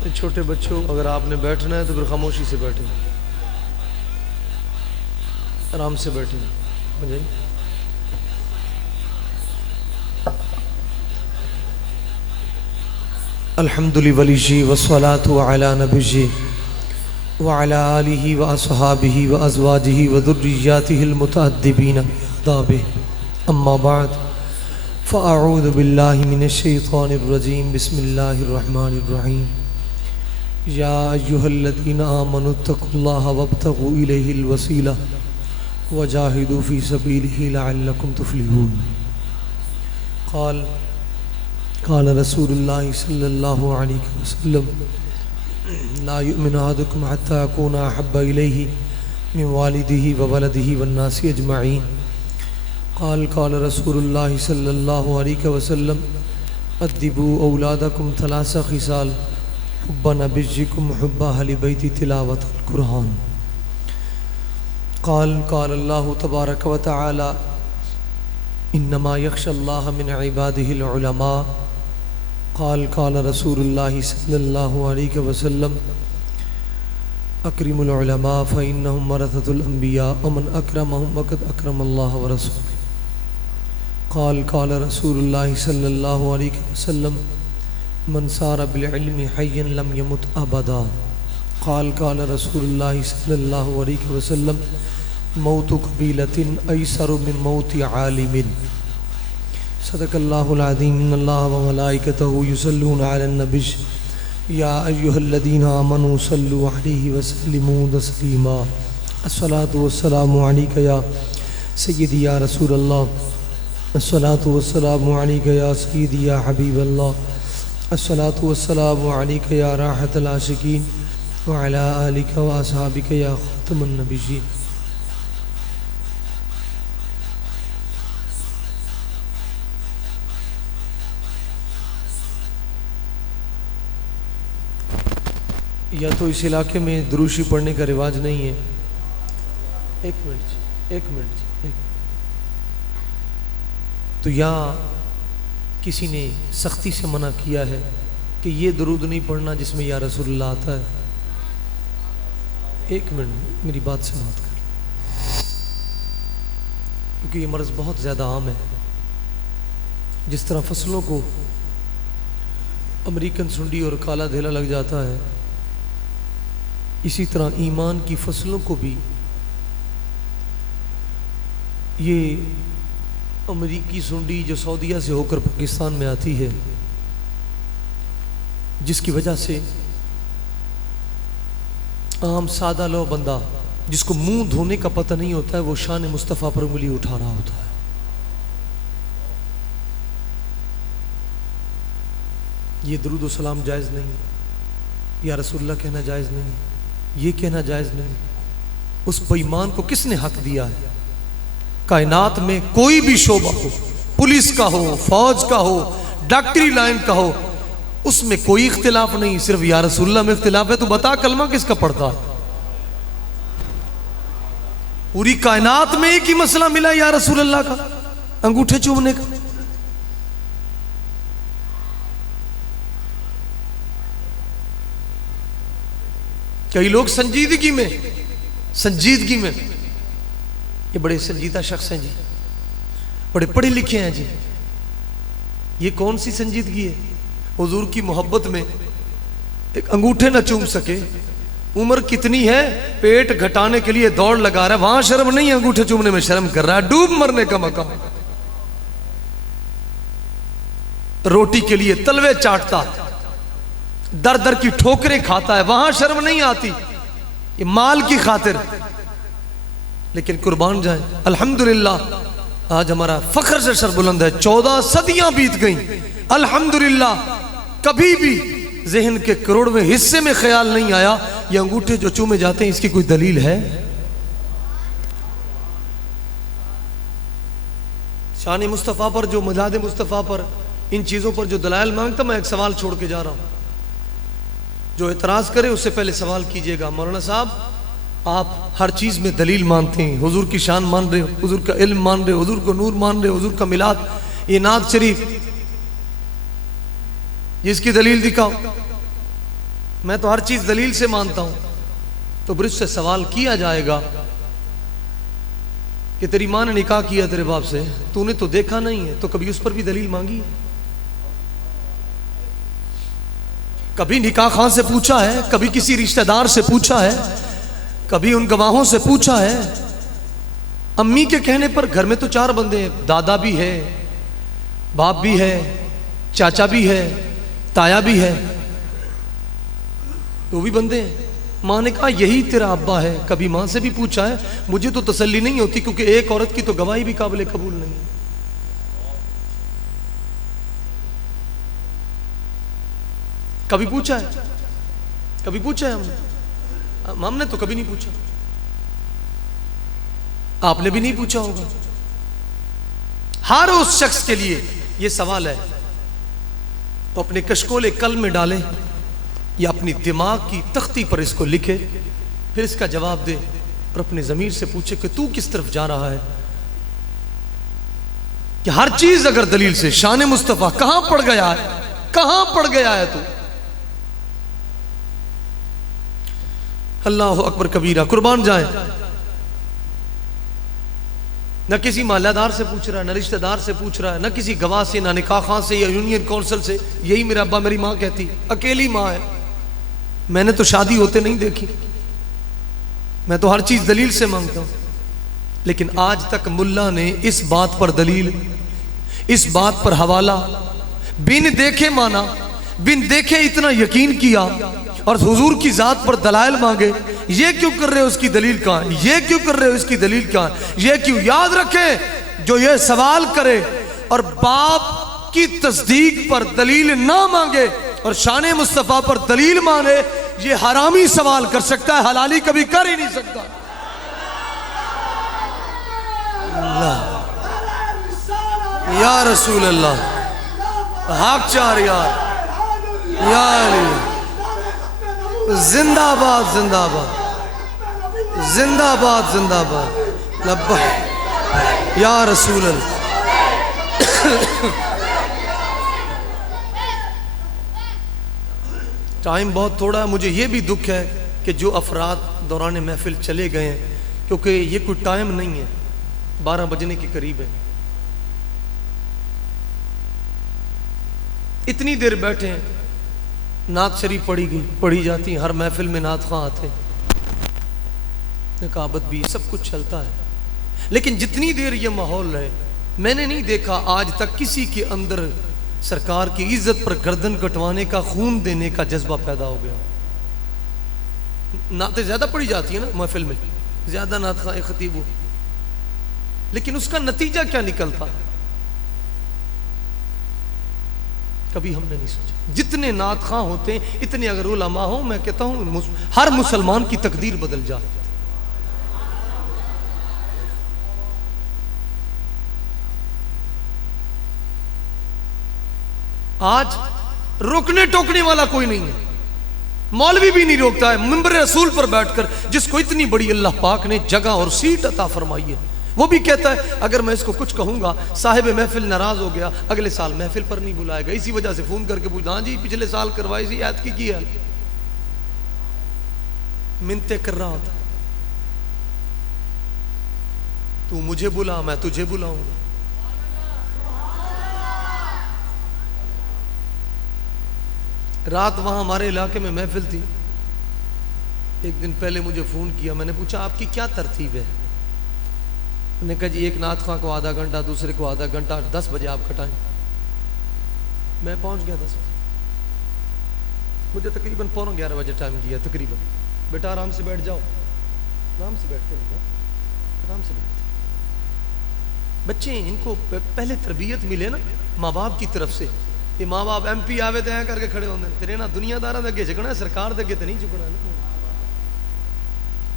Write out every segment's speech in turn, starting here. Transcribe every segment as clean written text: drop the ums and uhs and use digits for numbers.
छोटे बच्चों, अगर आपने बैठना है तो फिर खामोशी से बैठे, आराम से बैठे, समझे। अल्हम्दुलिल्लाह वलीजी वस्सलातु अला नबीजी व अला आलिहि व अस्हाबिहि व अज़वाजिहि व ज़ुर्रिय्यातिहिल मुतअद्दिबीन बिआदाबिहि, अम्मा बाद फ़अऊज़ु बिल्लाहि मिनश शैतानिर रजीम, बिस्मिल्लाहिर रहमानिर रहीम। या अय्युहल्लज़ीना आमनुत्तक़ुल्लाहा वब्तग़ू इलैहिल वसीला वजाहिदू फ़ी सबीलिही लअल्लकुम तुफ़्लिहून। क़ाल रसूलुल्लाहि सल्लल्लाहु अलैहि वसल्लम ला युमिनु अहदुकुम हत्ता अकूना अहब्बा इलैहि मिन वालिदिही व वलदिही वन्नासि अजमईन। क़ाल रसूलुल्लाहि सल्लल्लाहु अलैहि वसल्लम अद्दिबू औलादकुम थलासा ख़िसाल हुब्बा नबिय्यिकुम हुब्बा अहलि बैति तिलावतुल कुरआन। क़ाल अल्लाहु तबारक व तआला इन्नमा यख्शल्लाह मिन इबादिहिल उलमा। क़ाल रसूलुल्लाहि सल्लल्लाहु अलैहि वसल्लम अक्रिमुल उलमा फ़इन्नहुम वरसतुल अंबिया व मन अक्रमहुम फ़क़द अक्रमल्लाहु व रसूलुहु। क़ाल रसूलुल्लाहि सल्लल्लाहु अलैहि वसल्लम मन सारा बिल इल्मि हय्यन लम यमुत अबदा। क़ाल रसूलुल्लाहि सल्लल्लाहु अलैहि वसल्लम मौतु क़बीलतिन अयसरु मिन मौति आलिमिन। सदक़ल्लाहुल अज़ीम। इन्नल्लाह व मलाइकतहु युसल्लूना अलन नबी या अय्युहल्लज़ीना आमनू सल्लु अलैहि व सल्लिमू तस्लीमा। अस्सलातु वस्सलामु अलैका या सय्यदी या रसूलल्लाह, अस्सलातु वस्सलामु अलैका या सय्यदी या हबीबल्लाह, अस्सलातु वस्सलामु अलैका या राहतल आशिकीन व अला आलिका व अस्हाबिका या खातमुन नबिय्यीन। या तो इस इलाके में दुरूशी पढ़ने का रिवाज नहीं है। एक मिनट। तो यहाँ किसी ने सख्ती से मना किया है कि ये दरूद नहीं पढ़ना जिसमें या रसूलुल्लाह आता है। एक मिनट, मेरी बात से बात कर, क्योंकि ये मर्ज़ बहुत ज़्यादा आम है। जिस तरह फसलों को अमेरिकन सुंडी और काला धेला लग जाता है, इसी तरह ईमान की फसलों को भी ये अमेरिकी सुंडी जो सऊदीया से होकर पाकिस्तान में आती है, जिसकी वजह से आम सादा लो बंदा जिसको मुंह धोने का पता नहीं होता है, वो शान मुस्तफ़ा पर उंगली उठा रहा होता है। ये दरूद व सलाम जायज़ नहीं, या रसूलुल्लाह कहना जायज़ नहीं, ये कहना जायज़ नहीं। उस बेईमान को किसने हक दिया है? कायनात में कोई भी शोबा हो, पुलिस का हो, फौज का हो, डॉक्टरी लाइन का हो, उसमें कोई इख्तिलाफ नहीं, सिर्फ या रसूलुल्लाह में इख्तिलाफ है। तो बता कलमा किसका पढ़ता है? पूरी कायनात में एक ही मसला मिला या रसूलुल्लाह का, अंगूठे चूमने का। कई लोग संजीदगी में, ये बड़े संजीदा शख्स हैं जी, बड़े पढ़े लिखे हैं जी, ये कौन सी संजीदगी है? हुजूर की मोहब्बत में एक अंगूठे न चूम सके, उम्र कितनी है, पेट घटाने के लिए दौड़ लगा रहा है, वहां शर्म नहीं है, अंगूठे चूमने में शर्म कर रहा है। डूब मरने का मकाम, रोटी के लिए तलवे चाटता, दर दर की ठोकरें खाता है, वहां शर्म नहीं आती, ये माल की खातिर। लेकिन कुर्बान जाए, अल्हम्दुलिल्लाह आज हमारा फख्र से सर बुलंद है। 14 सदियां बीत गई, अल्हम्दुलिल्लाह कभी भी जहन के करोड़वें हिस्से में ख्याल नहीं आया ये अंगूठे जो चूमे जाते हैं इसकी कोई दलील है? शान मुस्तफ़ा पर, जो मिलाद मुस्तफ़ा पर, इन चीज़ों पर जो दलाइल मांगता, मैं एक सवाल छोड़ के जा रहा हूँ। जो एतराज़ करे उससे पहले सवाल कीजिएगा, मौलाना साहब आप हर चीज़ में दलील मानते हैं, हुजूर की शान मान रहे हो, हुजूर का इल्म मान रहे हो, हुजूर को नूर मान रहे हो, हुजूर का मिलाद, ये नात शरीफ, जिसकी दलील दिखाओ। मैं तो हर चीज दलील से मानता हूं। तो फिर उससे सवाल किया जाएगा कि तेरी मां ने निकाह किया तेरे बाप से, तूने तो देखा नहीं है, तो कभी उस पर भी दलील मांगी है? कभी निकाह खां से पूछा है? कभी किसी रिश्तेदार से पूछा है? कभी उन गवाहों से पूछा है? अम्मी के कहने पर घर में तो 4 बंदे हैं, दादा भी है, बाप भी है, चाचा भी है, ताया भी है, वो भी बंदे हैं। मां ने कहा यही तेरा अब्बा है। कभी मां से भी पूछा है? मुझे तो तसल्ली नहीं होती, क्योंकि एक औरत की तो गवाही भी काबिल कबूल नहीं है। कभी पूछा है? कभी पूछा है हमने तो कभी नहीं पूछा। आपने भी नहीं पूछा होगा। हर उस शख्स के लिए यह सवाल है, तो अपने कशकोले कल में डाले या अपनी दिमाग की तख्ती पर इसको लिखे, फिर इसका जवाब दे और अपने ज़मीर से पूछे कि तू किस तरफ जा रहा है। कि हर चीज अगर दलील से, शान मुस्तफा कहां पड़ गया है, कहां पड़ गया है तू? अल्लाह अकबर कबीरा, कुर्बान जाए। न किसी मालादार से पूछ रहा है, न रिश्तेदार से पूछ रहा है, न किसी गवाह से, ना निकाह खां से या यूनियन काउंसिल से। यही मेरा अब्बा मेरी मां कहती, अकेली मां है, मैंने तो शादी होते नहीं देखी, मैं तो हर चीज दलील से मांगता हूं। लेकिन आज तक मुल्ला ने इस बात पर दलील, इस बात पर हवाला बिन देखे माना, बिन देखे इतना यकीन किया और हुजूर की जात पर दलाइल मांगे। ये क्यों कर रहे हो, उसकी दलील कहां है? ये क्यों कर रहे हो, इसकी दलील कहां है? ये क्यों? याद रखें, जो ये सवाल करे और बाप की तस्दीक पर दलील ना मांगे और शान मुस्तफा पर दलील मांगे, ये हरामी सवाल कर सकता है, हलाली कभी कर ही नहीं सकता। या रसूल अल्लाह, हक चार यार, या अली, जिंदाबाद जिंदाबाद जिंदाबाद जिंदाबाद, लब्बैक या रसूल अल्लाह। टाइम बहुत थोड़ा है। मुझे ये भी दुख है कि जो अफराद दौरान महफिल चले गए हैं, क्योंकि ये कोई टाइम नहीं है, 12 बजने के करीब है। इतनी देर बैठे हैं, नात शरीफ पढ़ी जाती, हर महफिल में नात खां आते, निकाबत भी, सब कुछ चलता है। लेकिन जितनी देर ये माहौल है, मैंने नहीं देखा आज तक किसी के अंदर सरकार की इज्जत पर गर्दन कटवाने का, खून देने का जज्बा पैदा हो गया। नातें ज्यादा पढ़ी जाती है ना महफिल में, ज्यादा नात खां खतीब हो, लेकिन उसका नतीजा क्या निकलता कभी हमने नहीं सोचा। जितने नात खां होते हैं, इतने अगर उलमा हो, मैं कहता हूं हर मुसलमान की तकदीर बदल जाए। आज रोकने टोकने वाला कोई नहीं है, मौलवी भी नहीं रोकता है। मिंबर रसूल पर बैठकर, जिसको इतनी बड़ी अल्लाह पाक ने जगह और सीट अता फरमाई है, वो भी कहता है अगर मैं इसको कुछ कहूंगा, साहिब महफिल नाराज हो गया, अगले साल महफिल पर नहीं बुलाएगा। इसी वजह से फोन करके पूछता, हाँ जी पिछले साल करवाई थी, ऐत की है, मिन्नतें कर रहा होता, तू मुझे बुला, मैं तुझे बुलाऊंगा। रात वहां हमारे इलाके में महफिल थी, एक दिन पहले मुझे फोन किया, मैंने पूछा आपकी क्या तरतीब है? उन्होंने कहा जी एक नात खां को आधा घंटा, दूसरे को आधा घंटा, 10 बजे आपका टाइम। मैं पहुंच गया 10 बजे, मुझे तकरीबन 11:15 बजे टाइम दिया तकरीबन। बेटा आराम से बैठ जाओ, आराम से बैठते हैं, आराम से बैठते। बच्चे इनको पहले तरबियत मिले ना माँ बाप की तरफ से। ये माँ बाप MP आवे तो ऐ करके खड़े होंगे, तेरे ना दुनियादार अगे झुकना, सरकार के अगे तो नहीं झुकना ना।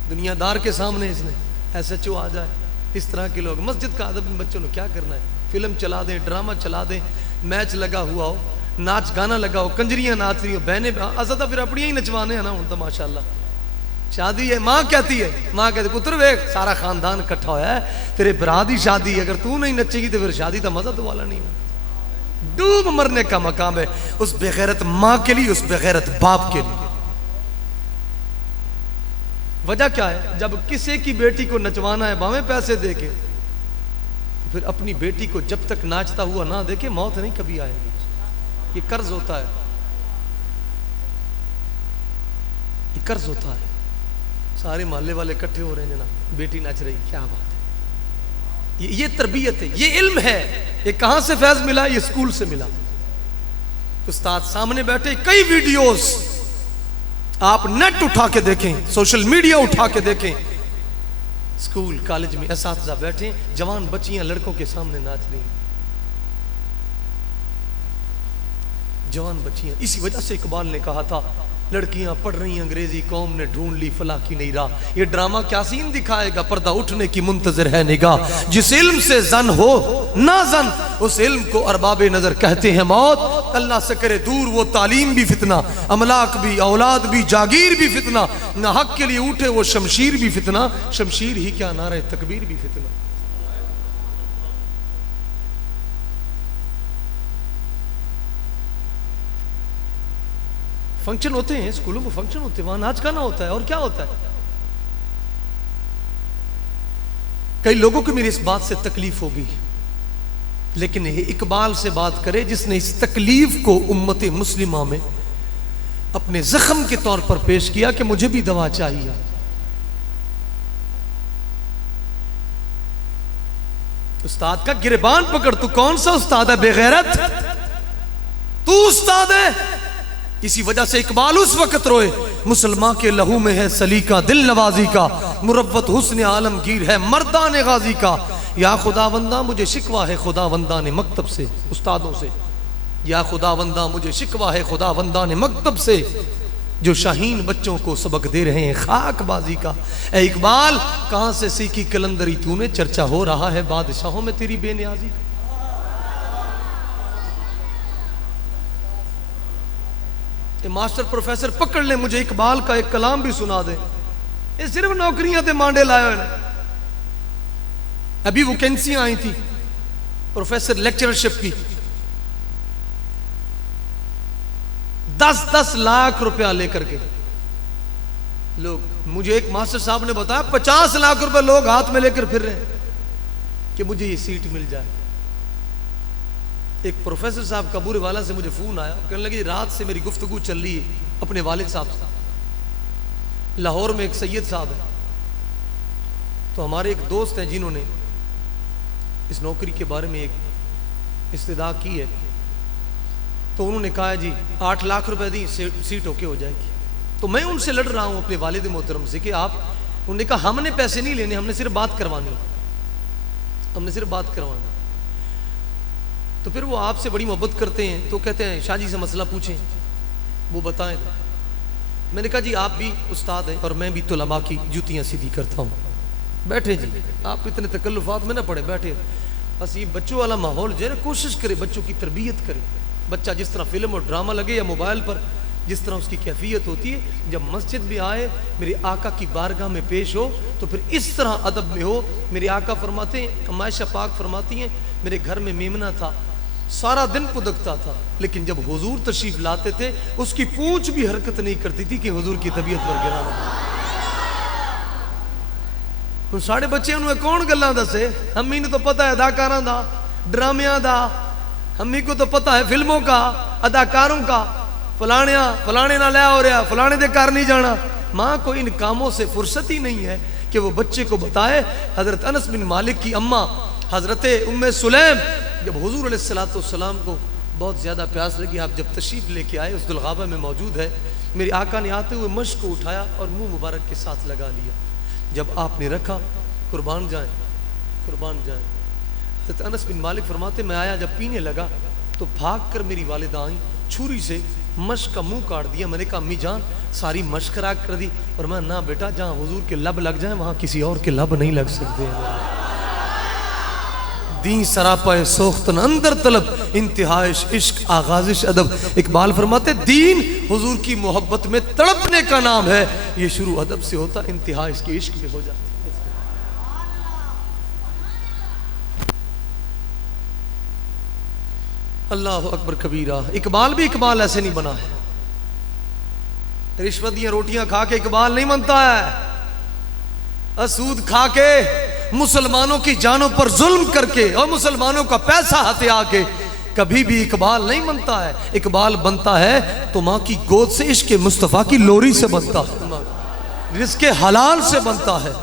दुनियादार के सामने इसने SHO आ जाए, इस तरह के लोग। मस्जिद का अदब बच्चों ने क्या करना है? फिल्म चला दें, ड्रामा चला दें, मैच लगा हुआ हो, नाच गाना लगा हो, कंजरियां नाच रही हो, बहने असा तो फिर अपनी ही नचवाने हैं ना। हूं तो माशाल्लाह शादी है, माँ कहती है, माँ कहती पुत्र वेख सारा खानदान इकट्ठा होया है, तेरे बरात की शादी, अगर तू नहीं नचेगी तो फिर शादी का मजा तो वाला नहीं है। डूब मरने का मकाम है उस बेगैरत माँ के लिए, उस बेगैरत बाप के लिए। वजह क्या है? जब किसी की बेटी को नचवाना है बावें पैसे दे के, फिर अपनी बेटी को जब तक नाचता हुआ ना देखे मौत नहीं कभी आएगी। ये कर्ज होता है, ये कर्ज होता है। सारे मोहल्ले वाले इकट्ठे हो रहे हैं जना, बेटी नाच रही, क्या बात है। ये तरबियत है, ये इल्म है। ये कहां से फैज मिला? ये स्कूल से मिला। उस्ताद सामने बैठे, कई वीडियोस आप नेट उठा के देखें, सोशल मीडिया उठा के देखें, स्कूल कॉलेज में एसातिज़ा बैठे, जवान बच्चियां लड़कों के सामने नाच रही, जवान बच्चियां। इसी वजह से इकबाल ने कहा था, लड़कियां पढ़ रही अंग्रेजी, कौम ने ढूंढ ली फलाह की नहीं राह। ये ड्रामा क्या सीन दिखाएगा? पर्दा उठने की मुंतजर है निगाह। जिस इल्म से जन हो ना जन, उस इल्म को अरबाबे नजर कहते हैं मौत। अल्लाह से करे दूर वो तालीम भी फितना, अमलाक भी, औलाद भी, जागीर भी फितना। ना हक के लिए उठे वो शमशीर भी फितना, शमशीर ही क्या नारे तकबीर भी फितना। फंक्शन होते हैं स्कूलों में, फंक्शन होते हैं, वहां नाच गाना होता है। और क्या होता है? कई लोगों को मेरी इस बात से तकलीफ होगी, लेकिन इकबाल से बात करे जिसने इस तकलीफ को उम्मत मुस्लिमा में अपने जख्म के तौर पर पेश किया कि मुझे भी दवा चाहिए। उस्ताद का गिरबान पकड़। तू कौन सा उस्ताद है बेगैरत? तू उस्ताद है। इसी वजह से इकबाल उस वक्त रोए, मुसलमान के लहू में है सलीका दिल नवाजी का, मुरव्वत हुस्न आलमगीर है मर्दान गाजी का। या खुदावंदा मुझे शिकवा है खुदावंदा ने मकतब से, उस्तादों से। या खुदावंदा मुझे शिकवा है खुदावंदा ने मकतब से, जो शाहीन बच्चों को सबक दे रहे हैं खाकबाजी का। ए इकबाल कहां से सीखी कलंदरी तूने, चर्चा हो रहा है बादशाहों में तेरी बेनियाजी का। मास्टर प्रोफेसर पकड़ ले, मुझे इकबाल का एक कलाम भी सुना दे। ये सिर्फ नौकरियां ते मांडे लाए हुए। अभी वैकेंसियां आई थी प्रोफेसर लेक्चरशिप की, 10-10 लाख रुपया लेकर के लोग। मुझे एक मास्टर साहब ने बताया 50 लाख रुपए लोग हाथ में लेकर फिर रहे हैं कि मुझे ये सीट मिल जाए। एक प्रोफेसर साहब का बुरे वाला से मुझे फोन आया, कहने लगे रात से मेरी गुफ्तगू चल रही है अपने वालिद साहब से। लाहौर में एक सैयद साहब है, तो हमारे एक दोस्त हैं जिन्होंने इस नौकरी के बारे में एक इस्तदा की है। तो उन्होंने कहा जी 8 लाख रुपए दी सीट ओके हो जाएगी। तो मैं उनसे लड़ रहा हूं अपने वालिद मोहतरम से कि आप, उन्होंने कहा हमने पैसे नहीं लेने, हमने सिर्फ बात करवानी, हमने सिर्फ बात करवानी। तो फिर वो आपसे बड़ी मोहब्बत करते हैं, तो कहते हैं शाह जी से मसला पूछें, वो बताएं। मैंने कहा जी आप भी उस्ताद हैं और मैं भी तुलबा की जूतियां सीधी करता हूँ, बैठे जी, आप इतने तकल्लुफात में ना पड़े, बैठे। बस ये बच्चों वाला माहौल जो है, कोशिश करे बच्चों की तरबियत करे। बच्चा जिस तरह फिल्म और ड्रामा लगे या मोबाइल पर जिस तरह उसकी कैफियत होती है, जब मस्जिद में आए, मेरे आका की बारगाह में पेश हो, तो फिर इस तरह अदब में हो। मेरे आका फरमाते हैं, आयशा पाक फरमाती हैं, मेरे घर में मेमना था, सारा दिन पुदकता था, लेकिन जब हुजूर तशरीफ लाते थे उसकी पूंछ भी हरकत नहीं करती थी कि हुजूर की तबीयत पर गिरा ना। तो साढ़े बच्चे उन्हें कौन गल्ला दसे? हमी ने तो पता है अदाकारा दा, ड्रामिया दा, हमी को तो पता है फिल्मों का, अदाकारों का। फलाने ना लिया हो रहा, फलाने दे घर नहीं जाना। माँ को इन कामों से फुर्सत ही नहीं है कि वो बच्चे को बताए। हजरत अनस बिन मालिक की अम्मा हजरत उम्मे सुलैम जब हुजूर अलैहिस्सलाम को बहुत ज़्यादा प्यास लगी, आप जब तशरीफ़ लेके आए, उस दुल्गाबा में मौजूद है, मेरे आका ने आते हुए मश्क को उठाया और मुंह मुबारक के साथ लगा लिया। जब आपने रखा, कुर्बान जाए, कुर्बान जाए। हज़रत अनस बिन मालिक फरमाते, मैं आया, जब पीने लगा तो भाग कर मेरी वालिदा आई, छुरी से मश्क का मुंह काट दिया। मैंने कहा अम्मी जान सारी मश्क खराब कर दी। और मैं, ना बेटा, जहाँ हुजूर के लब लग जाए वहाँ किसी और के लब नहीं लग सकते। दी सरापा सोख्तन अंदर तलब, इंतहाइश इश्क आगाजिश अदब। इकबाल फरमाते, दीन हुजूर की मोहब्बत में तड़पने का नाम है। ये शुरू अदब से होता, इंतहा इसके इश्क में हो जाती है। अल्लाह अकबर कबीरा। इकबाल भी इकबाल ऐसे नहीं बना है। रिश्वत दियां रोटियां खा के इकबाल नहीं बनता है। सूद खा के, मुसलमानों की जानों पर जुल्म करके और मुसलमानों का पैसा हथिया के कभी भी इकबाल नहीं बनता है। इकबाल बनता है तो माँ की गोद से इश्क मुस्तफ़ा की लोरी से बनता है, रिज़्क़े हलाल से बनता है।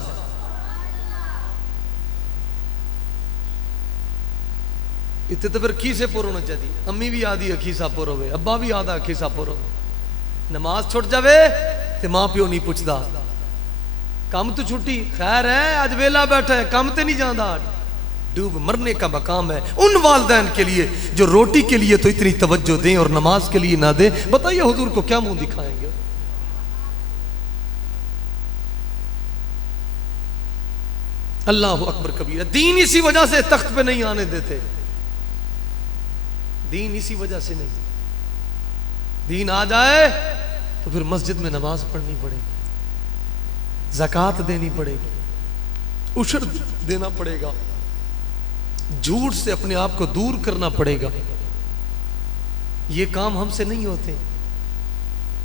इतने तो फिर खीसे पुर होना चाहिए। अम्मी भी आदि खीसा पुर होवे, अब्बा भी आदा खीसा पुर होवे। नमाज छुट जावे ते मां प्यो नहीं पूछता, काम तो छुट्टी खैर है आज वेला बैठा है, काम ते नहीं जाता। डूब मरने का मकाम है उन वालदैन के लिए जो रोटी के लिए तो इतनी तवज्जो दें और नमाज के लिए ना दे। बताइए हुजूर को क्या मुंह दिखाएंगे। अल्लाह अकबर कबीरा। दीन इसी वजह से तख्त पे नहीं आने देते, दीन इसी वजह से नहीं। दीन आ जाए तो फिर मस्जिद में नमाज पढ़नी पड़ेगी, ज़कात देनी पड़ेगी, उशर देना पड़ेगा, झूठ से अपने आप को दूर करना पड़ेगा। ये काम हमसे नहीं होते।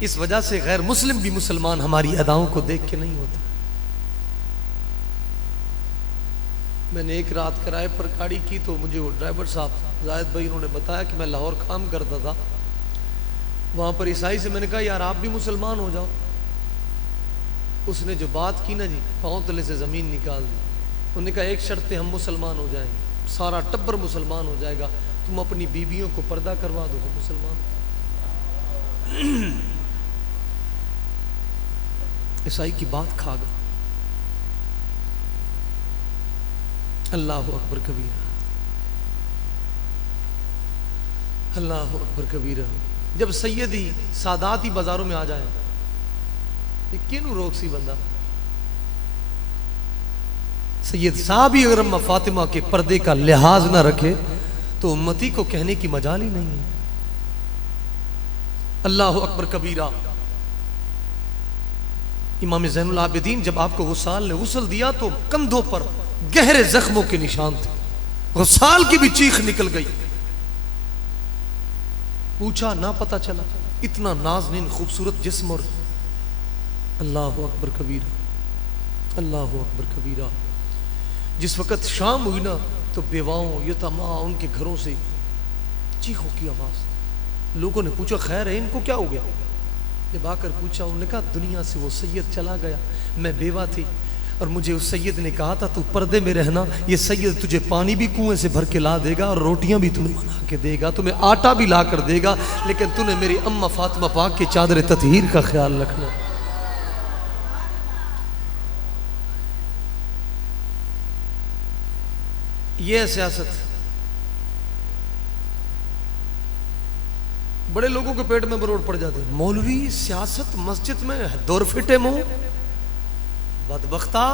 इस वजह से गैर मुस्लिम भी मुसलमान हमारी अदाओं को देख के नहीं होते। मैंने एक रात किराए पर गाड़ी की तो मुझे वो ड्राइवर साहब जायद भाई उन्होंने बताया कि मैं लाहौर काम करता था, वहां पर ईसाई से मैंने कहा यार आप भी मुसलमान हो जाओ। उसने जो बात की ना जी, पांव तले से जमीन निकाल दी। उन्होंने कहा एक शर्त पे हम मुसलमान हो जाएंगे, सारा टब्बर मुसलमान हो जाएगा, तुम अपनी बीवियों को पर्दा करवा दो, हम मुसलमान। ईसाई की बात खा गया। अल्लाह अकबर कबीरा, अल्लाह अकबर कबीरा। जब सैयदी सादाती बाजारों में आ जाए, ये क्यों रोक सी बंदा। सैयद साहब ही अगर अम्मा फातिमा के पर्दे का लिहाज ना रखे तो उम्मती को कहने की मजाल ही नहीं है। अल्लाह अकबर कबीरा। इमाम ज़ैनुल आबिदीन जब आपको गुसाल ने गुसल दिया तो कंधों पर गहरे जख्मों के निशान थे। गुसाल की भी चीख निकल गई। पूछा ना पता चला, इतना नाज़नीन खूबसूरत जिस्म। और अल्लाह अकबर कबीरा, अल्लाह अकबर कबीरा। जिस वक़्त शाम हुई ना तो बेवाओं यतमा उनके घरों से चीखों की आवाज़। लोगों ने पूछा खैर है, इनको क्या हो गया। जब आकर पूछा, उन्होंने कहा दुनिया से वो सैयद चला गया, मैं बेवा थी और मुझे उस सैयद ने कहा था तू पर्दे में रहना, ये सैयद तुझे पानी भी कुएं से भर के ला देगा और रोटियां भी तुम्हें बना के देगा, तुम्हें आटा भी ला कर देगा, लेकिन तूने मेरी अम्मा फातिमा पाक के चादर ततहीर का ख्याल रखना। ये है सियासत। बड़े लोगों के पेट में बरोड़ पड़ जाते हैं। मौलवी सियासत मस्जिद में दौर फिटे मुंह, बदबख्ता,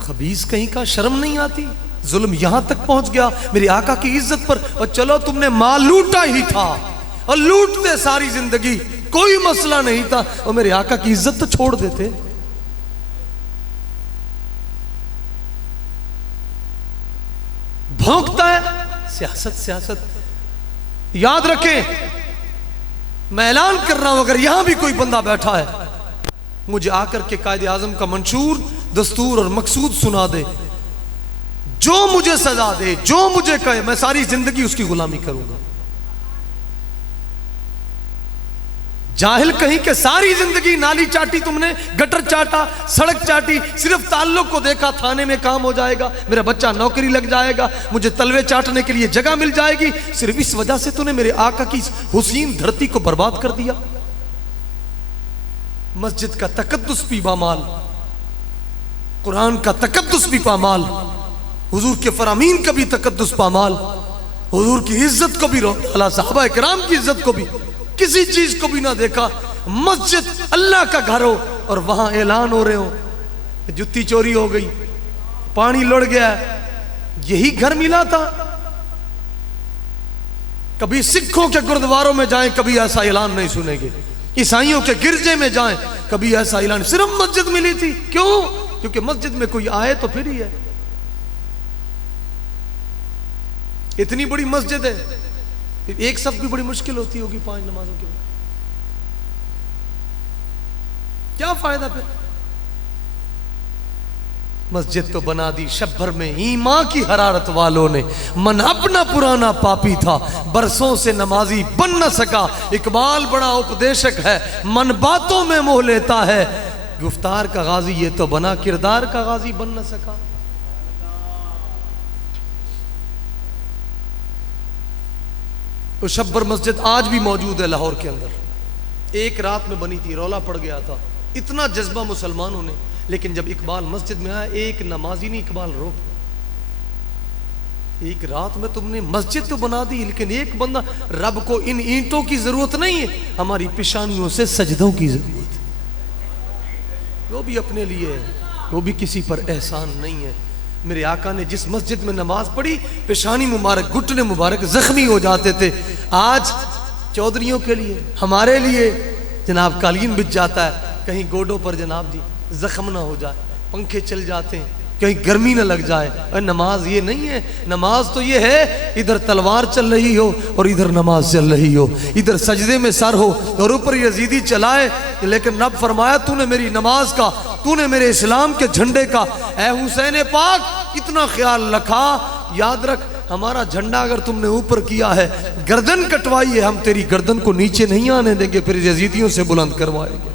खबीस कहीं का, शर्म नहीं आती। जुल्म यहां तक पहुंच गया मेरी आका की इज्जत पर। और चलो तुमने माल लूटा ही था और लूटते सारी जिंदगी, कोई मसला नहीं था, और मेरे आका की इज्जत तो छोड़ देते। भौंकता है सियासत, सियासत। याद रखें, मैं ऐलान कर रहा हूं, अगर यहां भी कोई बंदा बैठा है मुझे आकर के कायदे आजम का मंशूर, दस्तूर और मकसूद सुना दे, जो मुझे सजा दे, जो मुझे कहे, मैं सारी जिंदगी उसकी गुलामी करूंगा। जाहिल कहीं के सारी जिंदगी नाली चाटी तुमने, गटर चाटा, सड़क चाटी, सिर्फ ताल्लुक को देखा, थाने में काम हो जाएगा, मेरा बच्चा नौकरी लग जाएगा, मुझे तलवे चाटने के लिए जगह मिल जाएगी। सिर्फ इस वजह से तूने मेरे आका की हुसीन धरती को बर्बाद कर दिया। मस्जिद का तकद्दुस भी पामाल, कुरान का तकद्दुस भी पामाल, हुजूर के फरामीन का भी तकद्दुस पामाल, हुजूर की इज्जत को भी, सहाबा किराम की इज्जत को भी, किसी चीज को भी ना देखा। मस्जिद अल्लाह का घर हो और वहां ऐलान हो रहे हो जुत्ती चोरी हो गई, पानी लुढ़ गया, यही घर मिला था। कभी सिखों के गुरुद्वारों में जाएं, कभी ऐसा ऐलान नहीं सुनेंगे। ईसाइयों के गिरजे में जाएं, कभी ऐसा ऐलान, सिर्फ मस्जिद मिली थी। क्यों? क्योंकि मस्जिद में कोई आए तो फिर ही है। इतनी बड़ी मस्जिद है, एक सब भी बड़ी मुश्किल होती होगी 5 नमाजों के बाद। क्या फायदा फिर? मस्जिद तो बना दी शब भर में ईमान की हरारत वालों ने। मन अपना पुराना पापी था, बरसों से नमाजी बन न सका। इकबाल बड़ा उपदेशक है, मन बातों में मोह लेता है। गुफ्तार का गाजी ये तो बना, किरदार का गाजी बन न सका। तो शब्बर मस्जिद आज भी मौजूद है लाहौर के अंदर। एक रात में बनी थी, रौला पड़ गया था, इतना जज्बा मुसलमानों ने। लेकिन जब इकबाल मस्जिद में आया, एक नमाजी नहीं, इकबाल रो गया। एक रात में तुमने मस्जिद तो बना दी, लेकिन एक बंदा, रब को इन ईंटों की जरूरत नहीं है, हमारी पेशानियों से सजदों की जरूरत है। वो भी अपने लिए है, वो भी किसी पर एहसान नहीं है। मेरे आका ने जिस मस्जिद में नमाज पढ़ी, पेशानी मुबारक, घुटने मुबारक जख्मी हो जाते थे। आज चौधरियों के लिए, हमारे लिए जनाब कालीन बिछ जाता है, कहीं गोडों पर जनाब जी जख्म ना हो जाए, पंखे चल जाते हैं, कहीं गर्मी ना लग जाए। और नमाज ये नहीं है, नमाज तो ये है इधर तलवार चल रही हो और इधर नमाज चल रही हो, इधर सजदे में सर हो और ऊपर यजीदी चलाए। लेकिन रब फरमाया तूने मेरी नमाज का, तूने मेरे इस्लाम के झंडे का, ऐ हुसैन पाक इतना ख्याल रखा। याद रख, हमारा झंडा अगर तुमने ऊपर किया है, गर्दन कटवाई है, हम तेरी गर्दन को नीचे नहीं आने देंगे, फिर यजीदियों से बुलंद करवाएंगे।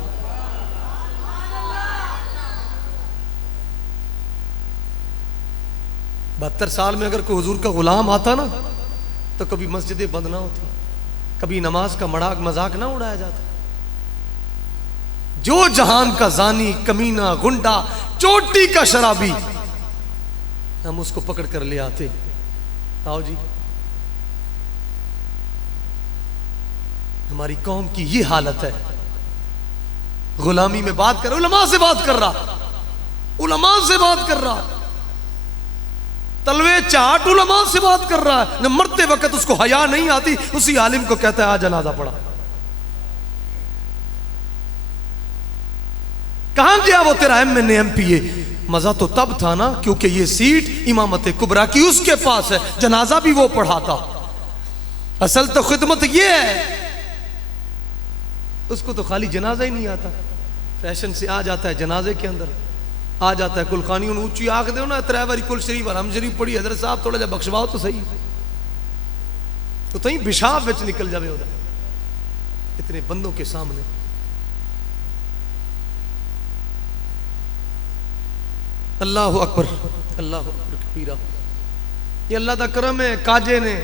72 साल में अगर कोई हुजूर का गुलाम आता ना, तो कभी मस्जिदें बंद ना होती, कभी नमाज का मजाक ना उड़ाया जाता। जो जहान का जानी, कमीना, गुंडा, चोटी का शराबी, हम उसको पकड़ कर ले आते। आओ जी, हमारी कौम की ये हालत है। गुलामी में बात कर, उलमा से बात कर रहा, उलमा से बात कर रहा, तलवे चाट उलमा से बात कर रहा है। न मरते वक्त उसको हया नहीं आती, उसी आलिम को कहता है आ जनाजा पड़ा। कहां गया वो तेरा MNA MPA? मजा तो तब था ना, क्योंकि ये सीट इमामत कुबरा की उसके पास है, जनाजा भी वो पढ़ाता। असल तो खिदमत ये है, उसको तो खाली जनाजा ही नहीं आता, फैशन से आ जाता है जनाजे के अंदर, आ जाता है कुलखानी ऊंची आंख दो ना, 3 बारी कुल शरीफ हम शरीफ पढ़ी, हजरत साहब थोड़ा जा बख्शवाओ तो सही, तो तई पिशाब विच निकल जावे ओदा इतने बंदों के सामने। अल्लाह अकबर, अल्लाह अकबर कबीरा। ये अल्लाह दा करम है, काजे ने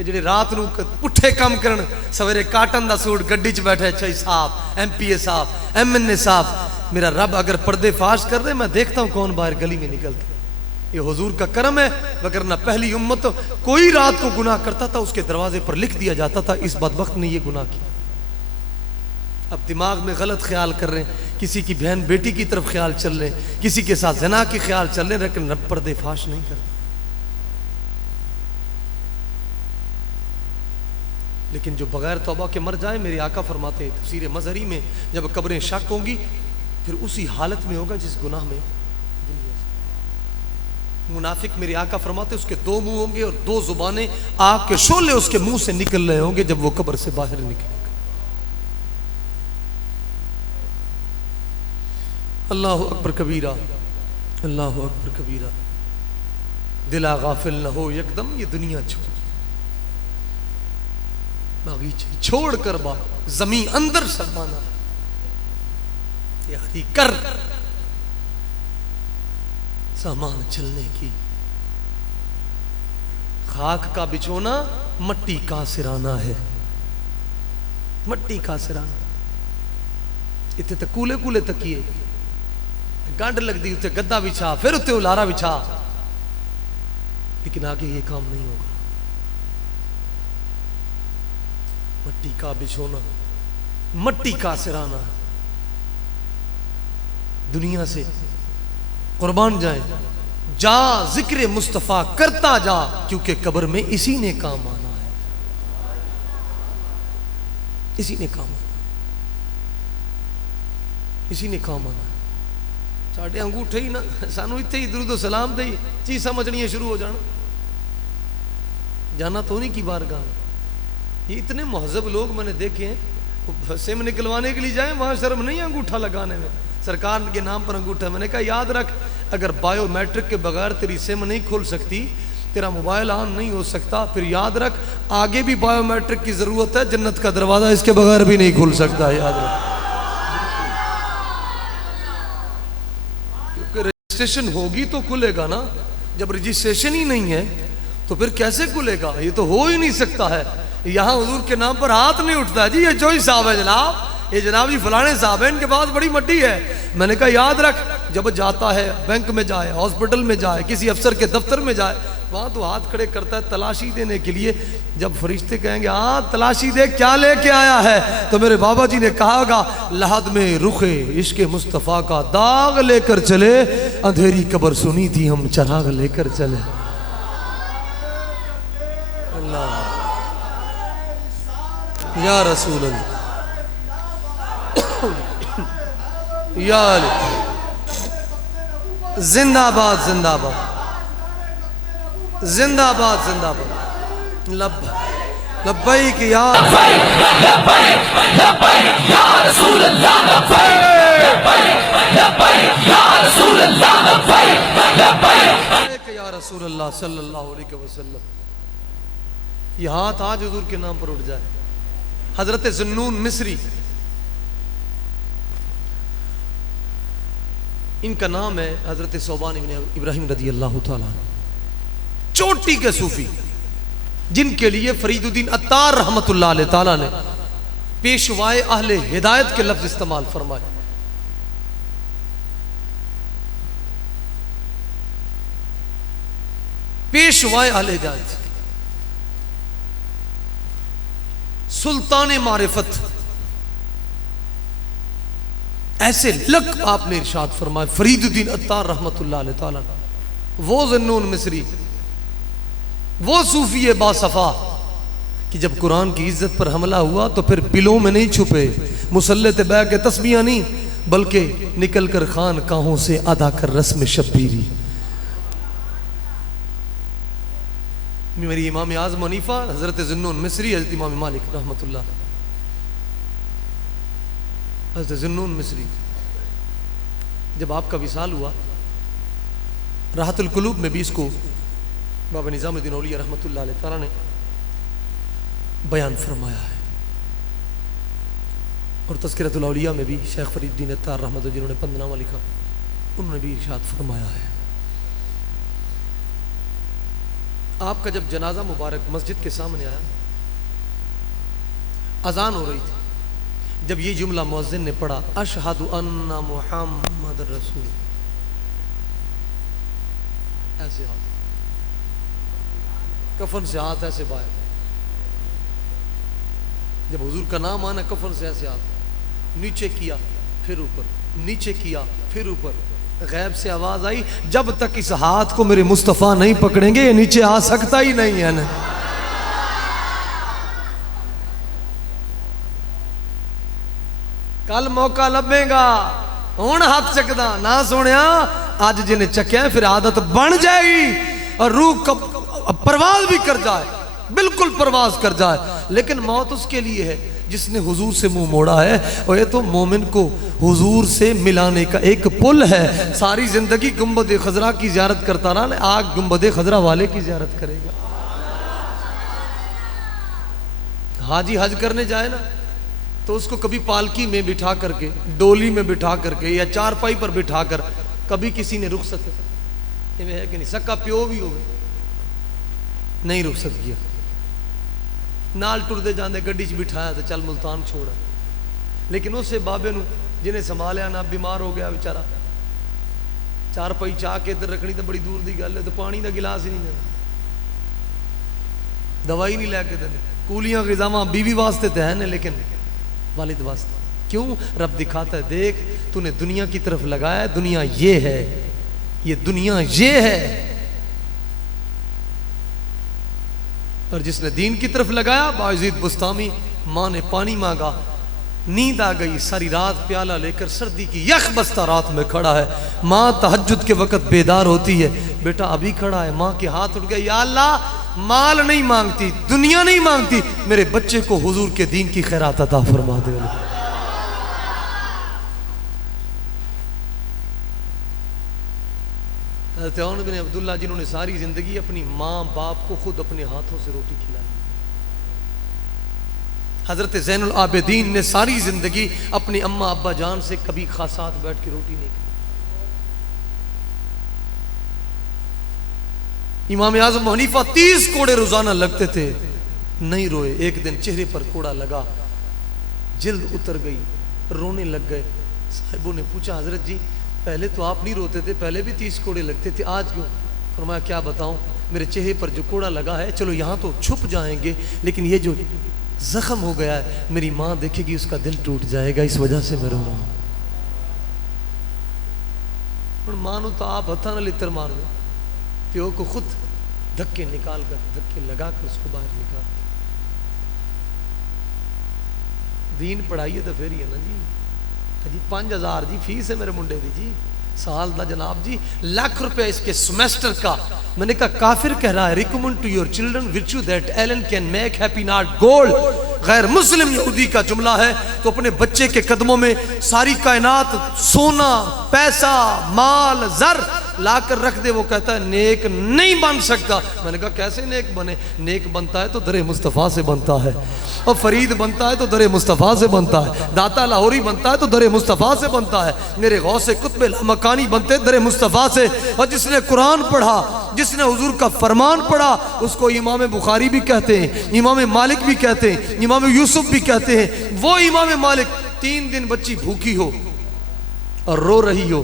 ਜਿਹੜੇ रात ਨੂੰ ਪੁੱਠੇ ਕੰਮ ਕਰਨ, सवेरे काटन ਦਾ सूट गड्डी च बैठे, अच्छा साहब, MPA साहब, MNA साहब। मेरा रब अगर पर्दे फाश कर दे, मैं देखता हूँ कौन बाहर गली में निकलता। ये हुजूर का करम है, वगरना पहली उम्मत कोई रात को गुनाह करता था, उसके दरवाजे पर लिख दिया जाता था इस बदबख्त ने ये गुनाह किया। अब दिमाग में गलत ख्याल कर रहे हैं, किसी की बहन बेटी की तरफ ख्याल चल रहे हैं, किसी के साथ ज़ना के ख्याल चल रहे हैं, लेकिन रब पर्दे फाश नहीं करते। लेकिन जो बगैर तौबा के मर जाए, मेरे आका फरमाते हैं तफसीर मज़हरी में, जब कब्रें शक होंगी फिर उसी हालत में होगा जिस गुनाह में दुनिया से। मुनाफिक, मेरे आका फरमाते उसके 2 मुंह होंगे और 2 जुबानें, आग के शोले उसके मुंह से निकल रहे होंगे जब वो कब्र से बाहर निकलेगा। अल्लाह अकबर कबीरा, अल्लाह अकबर कबीरा। दिला गाफिल न हो यकदम ये दुनिया छोड़, बागीचे छोड़ कर बा जमीन अंदर सरमाना, तैयारी कर सामान चलने की। खाक का बिछोना मट्टी का सिराना है, मट्टी का सिराना। इतने तक कूले कूले तकिए, गंढ लगती उत्ते गद्दा बिछा, फिर उत्ते उलारा बिछा, लेकिन आगे ये काम नहीं होगा। मट्टी का बिछोना, मट्टी का सिराना। दुनिया से कुर्बान जाए, जा जिक्र मुस्तफा करता जा, क्योंकि कब्र में इसी ने काम आना है, इसी ने काम आना, इसी ने काम आना है। साढ़े अंगूठे ही ना, सानू इत्थे ही दुरूद सलाम दे चीज समझनी शुरू हो जाना, जाना तो नहीं की बारगाह। ये इतने महजब लोग मैंने देखे हैं, सिम निकलवाने के लिए जाए, वहां शर्म नहीं अंगूठा लगाने में, सरकार के नाम पर अंगूठा। मैंने कहा याद रख, अगर बायोमेट्रिक के बगैर तेरी सिम नहीं खुल सकती, तेरा मोबाइल ऑन नहीं हो सकता, फिर याद रख आगे भी बायोमेट्रिक की जरूरत है। जन्नत का दरवाजा इसके बगैर भी नहीं खुल सकता, याद रख। क्योंकि रजिस्ट्रेशन होगी तो खुलेगा ना, जब रजिस्ट्रेशन ही नहीं है तो फिर कैसे खुलेगा? ये तो हो ही नहीं सकता है। यहाँ हुजूर के नाम पर हाथ नहीं उठता है जी, ये जोई साहब है जनाब, ये जनाब जी फलाने साहब है, इनके पास बड़ी मट्टी है। मैंने कहा याद रख, जब जाता है बैंक में जाए, हॉस्पिटल में जाए, किसी अफसर के दफ्तर में जाए, वहां तो हाथ खड़े करता है तलाशी देने के लिए। जब फरिश्ते कहेंगे हाँ तलाशी दे, क्या लेके आया है, तो मेरे बाबा जी ने कहा होगा लहद में रुखे इश्क मुस्तफ़ा का दाग लेकर चले, अंधेरी कब्र सुनी थी हम चराग लेकर चले। अल्लाह या रसूल अल्लाह या जिंदाबाद जिंदाबाद जिंदाबाद जिंदाबाद। लब्बैक या रसूल अल्लाह, या रसूल अल्लाह सल्लल्लाहु अलैहि वसल्लम। ये हाथ आज हुजूर के नाम पर उठ जाए। हजरत ज़ुन्नून मिस्री, इनका नाम है हजरत सोबान इब्राहिम रदी अल्लाह ताला, चोटी के सूफी, जिनके लिए फरीदुद्दीन अत्तार रहमतुल्लाह अलैह ताला ने पेशवाए अहले हिदायत के लफ्ज इस्तेमाल फरमाए। पेशवाए अहले हिदायत, सुल्तान मारिफत, ऐसे लक आपने इरशाद फरमाया फरीदुद्दीन अत्तार रहमतुल्लाह अलैह ताला, वो ज़ुन्नून मिस्री, वो सूफी बासफा कि जब कुरान की इज्जत पर हमला हुआ तो फिर बिलों में नहीं छुपे, मुसल्ले ते बैठ के तस्बीहां नहीं, बल्कि निकल कर खान काहों से अदा कर रस्म शब्बीरी। मेरी इमाम आज़म हनीफा, हजरत ज़ुन्नून मिस्री, हजरत इमाम मालिक रहमतुल्लाह, हजरत ज़ुन्नून मिस्री, जब आपका विसाल हुआ, राहतुल कुलूब में भी इसको बाबा निज़ामुद्दीन औलिया रहमतुल्लाह अलैह ताला ने बयान फरमाया है। और तज़किरतुल औलिया में भी शेख फरीदुद्दीन अत्तार रहमतुल्लाह, जिन्होंने 15 लिखा, उन्होंने भी इरशाद फरमाया है। आपका जब जनाजा मुबारक मस्जिद के सामने आया, अजान हो रही थी, जब ये जुमला मुअज्जिन ने पढ़ा, अशहदु अन्ना मुहम्मद रसूल, ऐसे हाथ, कफन से हाथ ऐसे बाहर, जब हुजूर का नाम आना, कफन से ऐसे हाथ नीचे किया, फिर ऊपर, नीचे किया, फिर ऊपर। गैब से आवाज आई, जब तक इस हाथ को मेरे मुस्तफा नहीं पकड़ेंगे ये नीचे आ सकता ही नहीं है ना। कल मौका लभेगा, हुण हाथ चकदा ना सोनिया, आज जिन्हें चक्या फिर आदत बन जाएगी और रूह परवाज भी कर जाए, बिल्कुल परवाज कर जाए, लेकिन मौत उसके लिए है जिसने हुजूर से मुंह मोड़ा है। और ये तो मोमिन को हुजूर से मिलाने का एक पुल है। सारी जिंदगी गुंबद खजरा की ज़ियारत करता रहा, आग गुंबद खजरा वाले की ज़ियारत करेगा। हाजी हज करने जाए ना, तो उसको कभी पालकी में बिठा करके, डोली में बिठा करके, या चारपाई पर बिठा कर कभी किसी ने रुखसत है कि नहीं, सक्का प्यो भी हो नहीं रुखसत किया, नाल टुरदे जाते गड्डी च बिठाया तो चल मुल्तान छोड़ा। लेकिन उस बाबे नू जिन्हें संभालिया ना, बीमार हो गया बेचारा, चारपाई चाह के इधर रखनी तो बड़ी दूर की गल है, तो पानी का गिलास ही नहीं देना, दवाई नहीं लैके देने, कूलियां गिजावा बीवी वास्ते तो है ने, लेकिन वालिद वास्ते क्यों? रब दिखाता है, देख तूने दुनिया की तरफ लगाया, दुनिया ये है, ये दुनिया ये है। और जिसने दीन की तरफ लगाया, बायजीद बुस्तामी, माँ ने पानी मांगा, नींद आ गई, सारी रात प्याला लेकर सर्दी की यख बस्ता रात में खड़ा है। माँ तहज्जुद के वक्त बेदार होती है, बेटा अभी खड़ा है, माँ के हाथ उठ गए, या अल्लाह माल नहीं मांगती, दुनिया नहीं मांगती, मेरे बच्चे को हुजूर के दीन की खैरात अता फरमा दे। हज़रत उमर बिन अब्दुल्ला जिन्होंने सारी जिंदगी अपनी माँ बाप को खुद अपने हाथों से रोटी खिलाई। हजरत ज़ैनुल आबिदीन ने सारी जिंदगी अपनी अम्मा अब्बा जान से कभी साथ बैठ के रोटी नहीं खाई। इमाम आज़म हनीफा 30 कोड़े रोजाना लगते थे, नहीं रोए। एक दिन चेहरे पर कोड़ा लगा, जिल्द उतर गई, रोने लग गए। साहिबों ने पूछा हजरत जी पहले तो आप नहीं रोते थे, पहले भी 30 कोड़े लगते थे, आज क्यों? फरमाया क्या बताऊं, मेरे चेहरे पर जो कोड़ा लगा है, चलो यहाँ तो छुप जाएंगे, लेकिन ये जो जख्म हो गया है मेरी माँ देखेगी उसका दिल टूट जाएगा, इस वजह से मैं रो रहा हूं। मानो तो आप हथा न लितर मार दो, प्यो को खुद धक्के निकाल कर, धक्के लगा कर उसको बाहर निकाल। दीन पढ़ाइए तो फिर ही है ना जी। जी 5000 जी फीस है मेरे मुंडे दी जी, साल दा जनाब जी, लाख रुपए इसके सेमेस्टर का। मैंने कहा काफिर कह रहा है recommend to your children virtue that alone can make happy not gold. गैर मुस्लिम यहूदी का जुमला है, तो अपने बच्चे के कदमों में सारी कायनात सोना पैसा माल जर लाकर रख दे, वो कहता है नेक नहीं बन सकता। मैंने कहा कैसे नेक बने? नेक बनता है तो दरे मुस्तफ़ा से बनता है, और फरीद बनता है तो दरे मुस्तफ़ा से बनता है, दाता लाहौरी बनता है तो दरे मुस्तफ़ा से बनता है, मेरे गौसे कुतुब मकानी बनते दरे मुस्तफ़ा से। और जिसने कुरान पढ़ा, जिसने हुजूर का फरमान पढ़ा, उसको इमाम बुखारी भी कहते हैं, इमाम मालिक भी कहते हैं, इमाम यूसुफ भी कहते हैं। वो इमाम मालिक 3 दिन बच्ची भूखी हो और रो रही हो,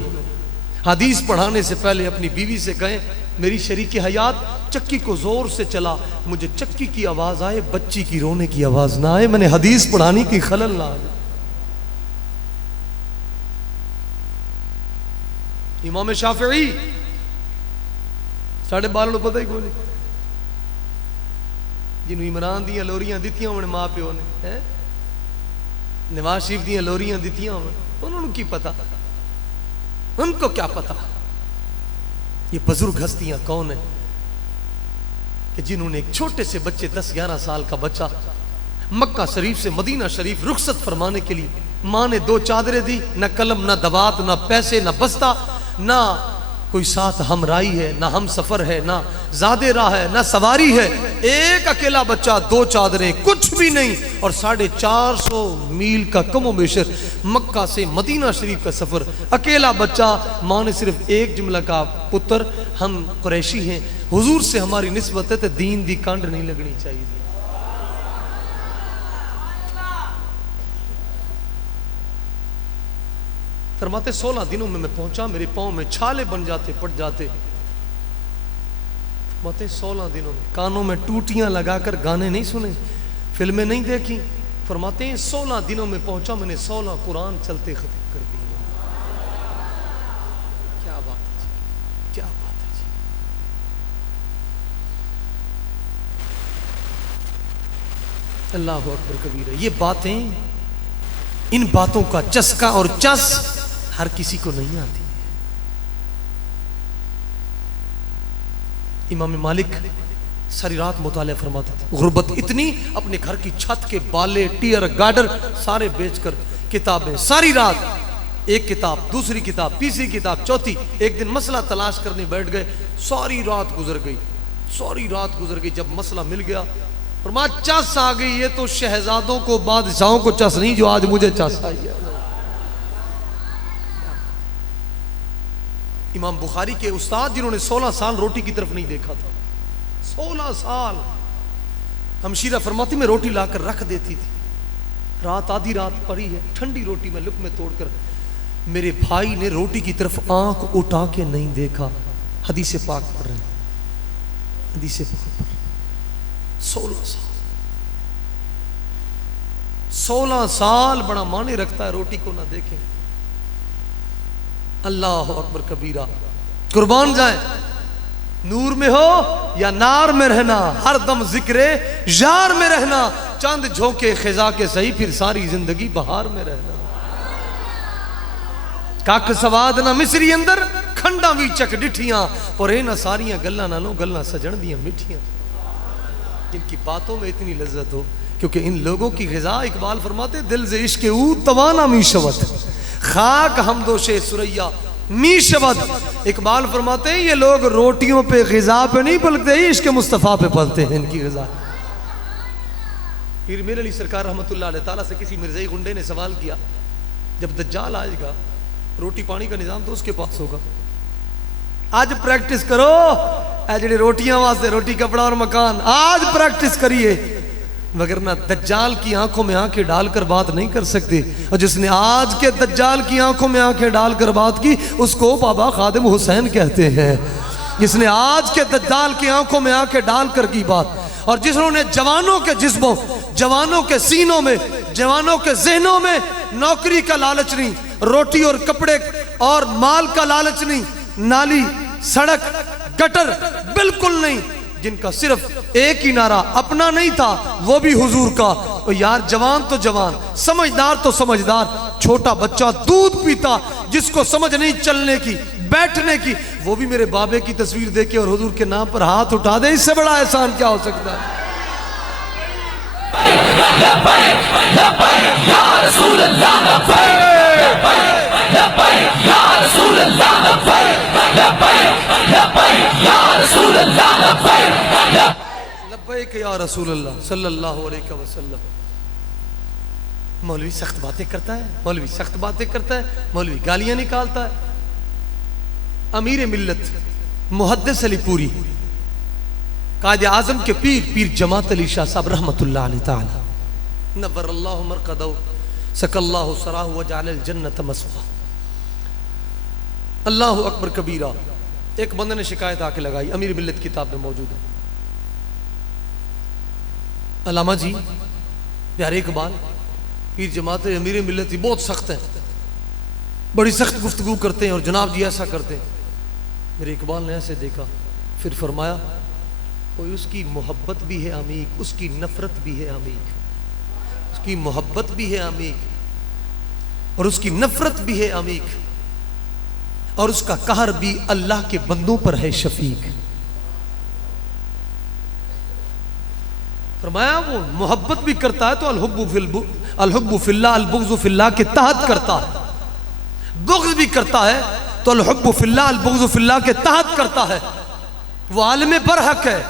हदीस पढ़ाने से पहले अपनी बीवी से कहें मेरी शरीके हयात चक्की को जोर से चला, मुझे चक्की की आवाज आए, बच्ची की रोने की आवाज ना आए, मैंने हदीस पढ़ाने की खलल ना आए। इमाम शाफिई 12.5 पता ही कोई जिन्होंने इमरान दियां लोरियां दित्तियां होने मां प्यो ने, है नवाज शरीफ दियां लोरियां दित्तियां होने, उन्होंने की पता, उनको क्या पता ये बुजुर्ग हस्तियां कौन है कि जिन्होंने एक छोटे से बच्चे 10-11 साल का बच्चा मक्का शरीफ से मदीना शरीफ रुखसत फरमाने के लिए माँ ने 2 चादरें दी, न कलम न दवात न पैसे न बस्ता, ना कोई साथ हमराई है, ना हम सफर है, ना ज़ादे राह है, ना सवारी है। एक अकेला बच्चा, 2 चादरें, कुछ भी नहीं, और 450 मील का कमो बेशर मक्का से मदीना शरीफ का सफर, अकेला बच्चा। माँ ने सिर्फ एक जुमला का, पुत्र हम कुरैशी हैं, हुजूर से हमारी निस्बत है, तो दीन दी कांड नहीं लगनी चाहिए। फरमाते 16 दिनों में मैं पहुंचा, मेरे पांव में छाले बन जाते, पड़ जाते। फरमाते 16 दिनों में, कानों में टूटियां लगाकर गाने नहीं सुने, फिल्में नहीं देखी। फरमाते हैं 16 दिनों में पहुंचा, मैंने 16 कुरान चलते खत्म कर दिए। क्या बात है जी, क्या बात है जी। अल्लाह अकबर कबीरा। ये बातें, इन बातों का चस्का और चस हर किसी को नहीं आती। इमाम मालिक सारी रात मुताला फरमाते थे, गुर्बत इतनी, अपने घर की छत के बाले टीयर गार्डर सारे बेचकर किताबें, सारी रात एक किताब, दूसरी किताब, तीसरी किताब, चौथी। एक दिन मसला तलाश करने बैठ गए, सारी रात गुजर गई, सारी रात गुजर गई। जब मसला मिल गया, फरमाया चस आ गई, ये तो शहजादों को बादशाहों को चस नहीं जो आज मुझे चस आई है। इमाम बुखारी के उस्ताद जिन्होंने 16 साल रोटी की तरफ नहीं देखा था, 16 साल, हमशीरा फरमाती में रोटी लाकर रख देती थी, रात आधी रात पड़ी है, ठंडी रोटी में लुक में तोड़कर, मेरे भाई ने रोटी की तरफ आंख उठा के नहीं देखा। हदीस पाक पढ़ रहे, हदीस पाक पढ़ रहे। 16 साल, 16 साल बड़ा माने रखता है रोटी को ना देखे। अल्लाह अकबर कबीरा। कुर्बान जाए, नूर में हो या नार में रहना, हर दम जिक्रे यार में रहना, चंद झोंके खिजा के सही, फिर सारी जिंदगी बहार में रहना। कख सवाद ना मिसरी अंदर, खंडा भी चक डिठियां, पर ना सारियां गल्लां नालों गल्लां सजण दियां मिठियां। जिनकी बातों में इतनी लज्जत हो, क्योंकि इन लोगों की ग़िज़ा, इकबाल फरमाते दिल से इश्क़ ऊ तवाना मीशवत, खाक हमदोशे सुरैया मीशवत। इकबाल फरमाते हैं ये लोग रोटियों पे ग़िज़ा पे नहीं पलते, इश्क़ मुस्तफ़ा पे पलते हैं इनकी ग़िज़ा। फिर मेरे अली सरकार रहमतुल्लाह अलैह ताला से किसी मिर्ज़ाई गुंडे ने सवाल किया, जब दज्जाल आएगा रोटी पानी का निज़ाम तो उसके पास होगा, आज प्रैक्टिस करो, जेडी रोटियां वास्ते रोटी कपड़ा और मकान, आज प्रैक्टिस करिए, मगर ना दज्जाल की आंखों में आंखें डालकर बात नहीं कर सकते। और जिसने आज के दज्जाल की आंखों में आंखें डालकर बात की उसको बाबा खादिम हुसैन कहते हैं। जिसने आज के दज्जाल की आंखों में आंखें डालकर की बात, और जिन्होंने जवानों के जिस्मों, जवानों के सीनों में, जवानों के जहनों में नौकरी का लालच नहीं, रोटी और कपड़े और माल का लालच नहीं, नाली सड़क गटर बिल्कुल नहीं, जिनका सिर्फ एक ही नारा अपना नहीं था वो भी हुजूर का। और यार जवान तो जवान, समझदार तो समझदार, छोटा बच्चा दूध पीता जिसको समझ नहीं चलने की बैठने की, वो भी मेरे बाबे की तस्वीर देखे और हुजूर के नाम पर हाथ उठा दे, इससे बड़ा एहसान क्या हो सकता है। लब्बैक या रसूल अल्लाह सल्लल्लाहु अलैहि वसल्लम। मौलवी सख्त बातें करता है, मौलवी सख्त बातें करता है, मौलवी गालियां निकालता है। अमीर मिल्लत मुहद्दिस अली पूरी, कायदे आजम के पीर पीर जमात अली शाह साहब रहमतुल्लाह अलैहि ताला नव्वरल्लाहु मरक़दहु सकल्लाहु सराहु व जअलल जन्नत मस्वा। अल्लाहु अकबर कबीरा। एक बंदे ने शिकायत आके लगाई, अमीर मिल्लत किताब में मौजूद है। अल्लामा जी प्यारे इकबाल पीर जमात अमीर मिल्लत ही बहुत सख्त है, बड़ी सख्त गुफ्तगू करते हैं और जनाब जी ऐसा करते हैं। मेरे इकबाल ने ऐसे देखा, फिर फरमाया कोई उसकी मोहब्बत भी है अमीक, उसकी नफरत भी है अमीक, उसकी मोहब्बत भी है अमीक और उसकी नफरत भी है अमीक, और उसका कहर भी अल्लाह के बंदों पर है शफीक। फरमाया वो मोहब्बत भी करता है तो अलहुब्बु फिल्लाह अलबुग़्ज़ु फिल्लाह के तहत करता है, बुग़्ज़ भी करता है तो अलहुब्बु फिल्लाह अलबुग़्ज़ु फिल्लाह के तहत करता है। वो आलिम बरहक है,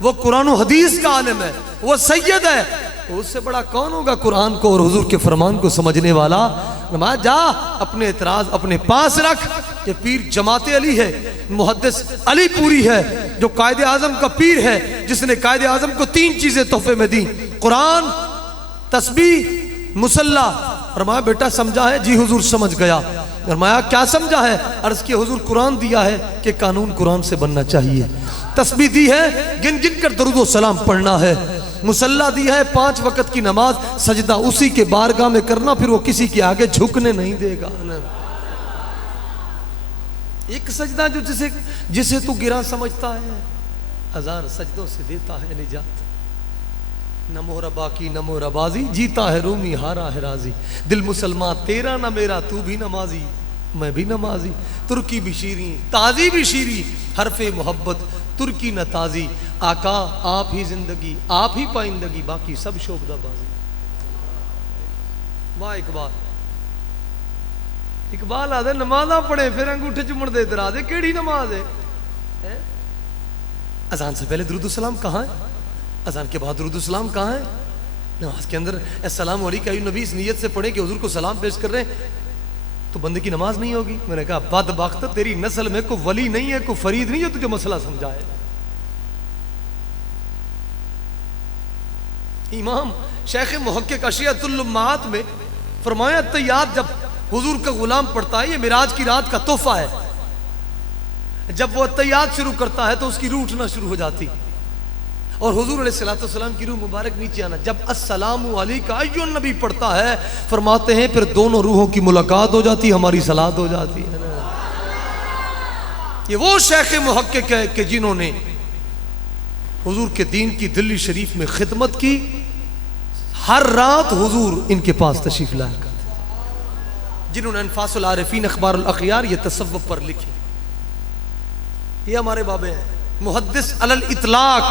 वो कुरान और हदीस का आलिम है, वो सैयद है, उससे बड़ा कौन होगा कुरान को और हुजूर के फरमान को समझने वाला। नमाज जा अपने एतराज अपने पास रख। ये पीर जमाते अली है, मुहद्दिस अली पूरी है, जो कायदे आजम का पीर है, जिसने कायदे आजम को 3 चीजें तोहफे में दी, कुरान, तस्बीह, मुसल्ला। फरमाया बेटा समझा है? जी हुजूर समझ गया। फरमाया क्या समझा है? अर्ज किया हुजूर कुरान दिया है कि कानून कुरान से बनना चाहिए, तस्बीह दी है गिन गिन कर दरूद व सलाम पढ़ना है, मुसल्ला दी है 5 वक्त की नमाज, सजदा उसी के बारगाह में करना, फिर वो किसी के आगे झुकने नहीं देगा। एक सजदा जो जिसे तू गिरा समझता है, 1000 सजदों से देता है निजात। नमो रबा की नमो रबाजी, जीता है रूमी हारा है राजी, दिल मुसलमान तेरा ना मेरा, तू भी नमाजी मैं भी नमाजी, तुर्की भी शीरी ताजी भी शीरी, हरफे मोहब्बत तुर्की न ताजी, आका आप ही जिंदगी आप ही पाइंदगी, बाकी सब शोबदाबाजी। वाह इकबाल, इकबाल आदे नमाजा पढ़े फिर अंगूठे चुमड़ दे इधर आदे, केड़ी नमाज है? अजान से पहले दुरूद सलाम कहाँ है? अजान के बाद दुरूद सलाम कहाँ है? नमाज के अंदर अस्सलाम वालेकुम नबी इस नियत से पढ़े कि हुजूर को सलाम पेश कर रहे हैं तो बंदे की नमाज नहीं होगी। मैंने कहा बदबख्त, तेरी नस्ल में कोई वली नहीं है, कोई फरीद नहीं है तुझे मसला समझाए। इमाम शेख मुहक्किक अशियतुल उम्मात में फरमाया तैयार जब हुजूर का गुलाम पढ़ता है, ये मिराज की रात का तोहफा है, जब वो तैयार शुरू करता है तो उसकी रूह उठना शुरू हो जाती और हुजूर अलैहिस्सलाम की रूह मुबारक नीचे आना। जब अस्सलामु अलैका अय्युन नबी पढ़ता है, फरमाते हैं फिर दोनों रूहों की मुलाकात हो जाती, हमारी सलात हो जाती है ना। ये वो शेख मुहक्किक है कि जिन्होंने हुजूर के दीन की दिल्ली शरीफ में खिदमत की, हर रात हुजूर इनके पास तशरीफ लाया करते, जिन्होंने अनफासुल आरिफीन अखबारुल अखयार ये तसव्वुफ पर लिखी। ये हमारे बाबे हैं, मुहद्दिस अलल इतलाक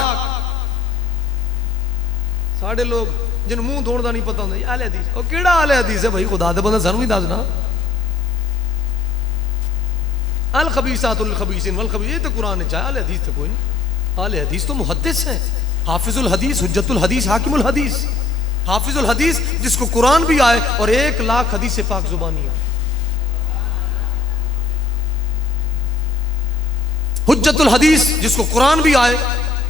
साढ़े लोग जिन मुंह धोने का नहीं पता होंगे आले हदीस, और केड़ा आले हदीस है भाई, खुदा दे बंदा सानू भी दसना। अल खबीसातुल खबीसिन वल खबीस, ये तो कुरान में चाहे, आले हदीस तो कोई नहीं। आले हदीस तो मुहद्दिस है, हाफिजुल हदीस, हुज्जतुल हदीस, हाकिमुल हदीस। हाफिजुल हदीस जिसको कुरान भी आए और 1,00,000 हदीस पाक जुबानी आए। हुज्जतुल हदीस जिसको कुरान भी आए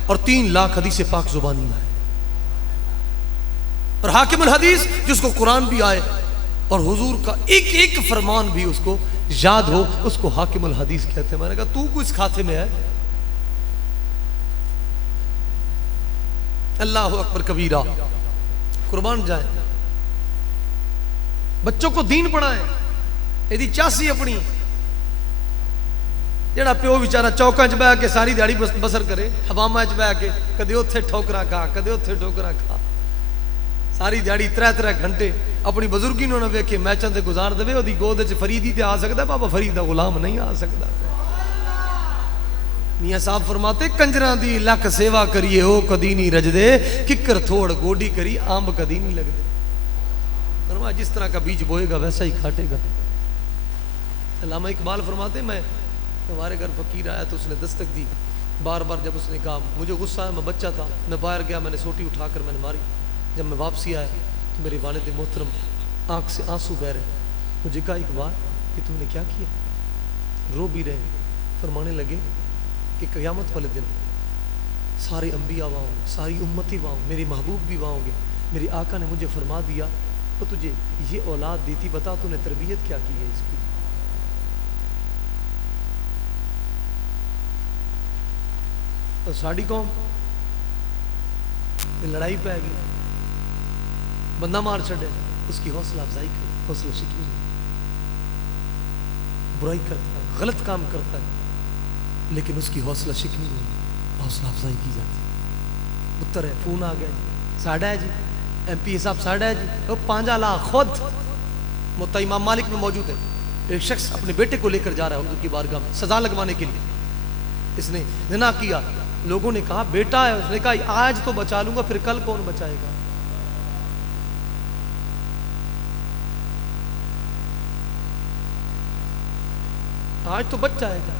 और 3,00,000 हदीस पाक जुबानी आए। और हाकिमुल हदीस जिसको कुरान भी आए और हुजूर का एक एक फरमान भी उसको याद हो, उसको हाकिमुल हदीस कहते हैं। मैंने कहा तू किस खाते में है? अल्लाह अकबर कबीरा, कुर्बान जाए। बच्चों को दीन पढ़ाए, यदि चासी अपनी जेड़ा प्यो बेचारा चौका च बह के सारी दिहाड़ी बसर करे, हवामा च बह के कदे उत्थे ठोकरा खा, कदे उत्थे ठोकरा खा, सारी दिहाड़ी 3-3 घंटे अपनी बुजुर्गी ने वेखे मैचों से गुजार दे, ओदी गोद च फरीदी ते आ सकता, बाबा फरीद दा गुलाम नहीं आ सकता। मियां साहब फरमाते कंजरा दी लख सेवा करिए ओ कदी नहीं रजदे, किकर थोड़ गोडी करी अंब कदी नहीं लगदे। फरमा जिस तरह का बीज बोएगा वैसा ही काटेगा। अल्लामा इकबाल फरमाते मैं हमारे घर फकीर आया तो उसने दस्तक दी, बार बार जब उसने कहा मुझे गुस्सा है, मैं बच्चा था, मैं बाहर गया, मैंने सोटी उठाकर मैंने मारी। जब मैं वापसी आया तो मेरे वालिद मोहतरम आंख से आंसू बह रहे। मुझे कहा इकबाल कि तुमने क्या किया? रो भी रहे, फरमाने लगे कि क़यामत वाले दिन सारे अंबिया वहाँ होंगे, सारी उम्मती वहाँ होंगे, मेरे महबूब भी वहाँ होंगे। मेरे आका ने मुझे फरमा दिया तो तुझे ये औलाद दी थी, बता तूने तरबियत क्या की है इसकी? तो साड़ी कौम लड़ाई पै गई, बंदा मार छड़े, उसकी हौसला अफजाई कर, हौसला शिकनी, बुराई करता है, गलत काम करता है, लेकिन उसकी हौसला शिकनी नहीं, हौसला अफजाई की जाती है। उत्तर है, फोन आ गया जी, साढ़ा है जी, MP साहब साढ़ा है जी, वो 5 लाख खुद मुत्ता इमाम मालिक में मौजूद है। एक शख्स अपने बेटे को लेकर जा रहा है हुजूर की बारगाह में सजा लगवाने के लिए। इसने ज़िना किया, लोगों ने कहा बेटा है, उसने कहा आज तो बचा लूंगा, फिर कल कौन बचाएगा? आज तो बच जाएगा,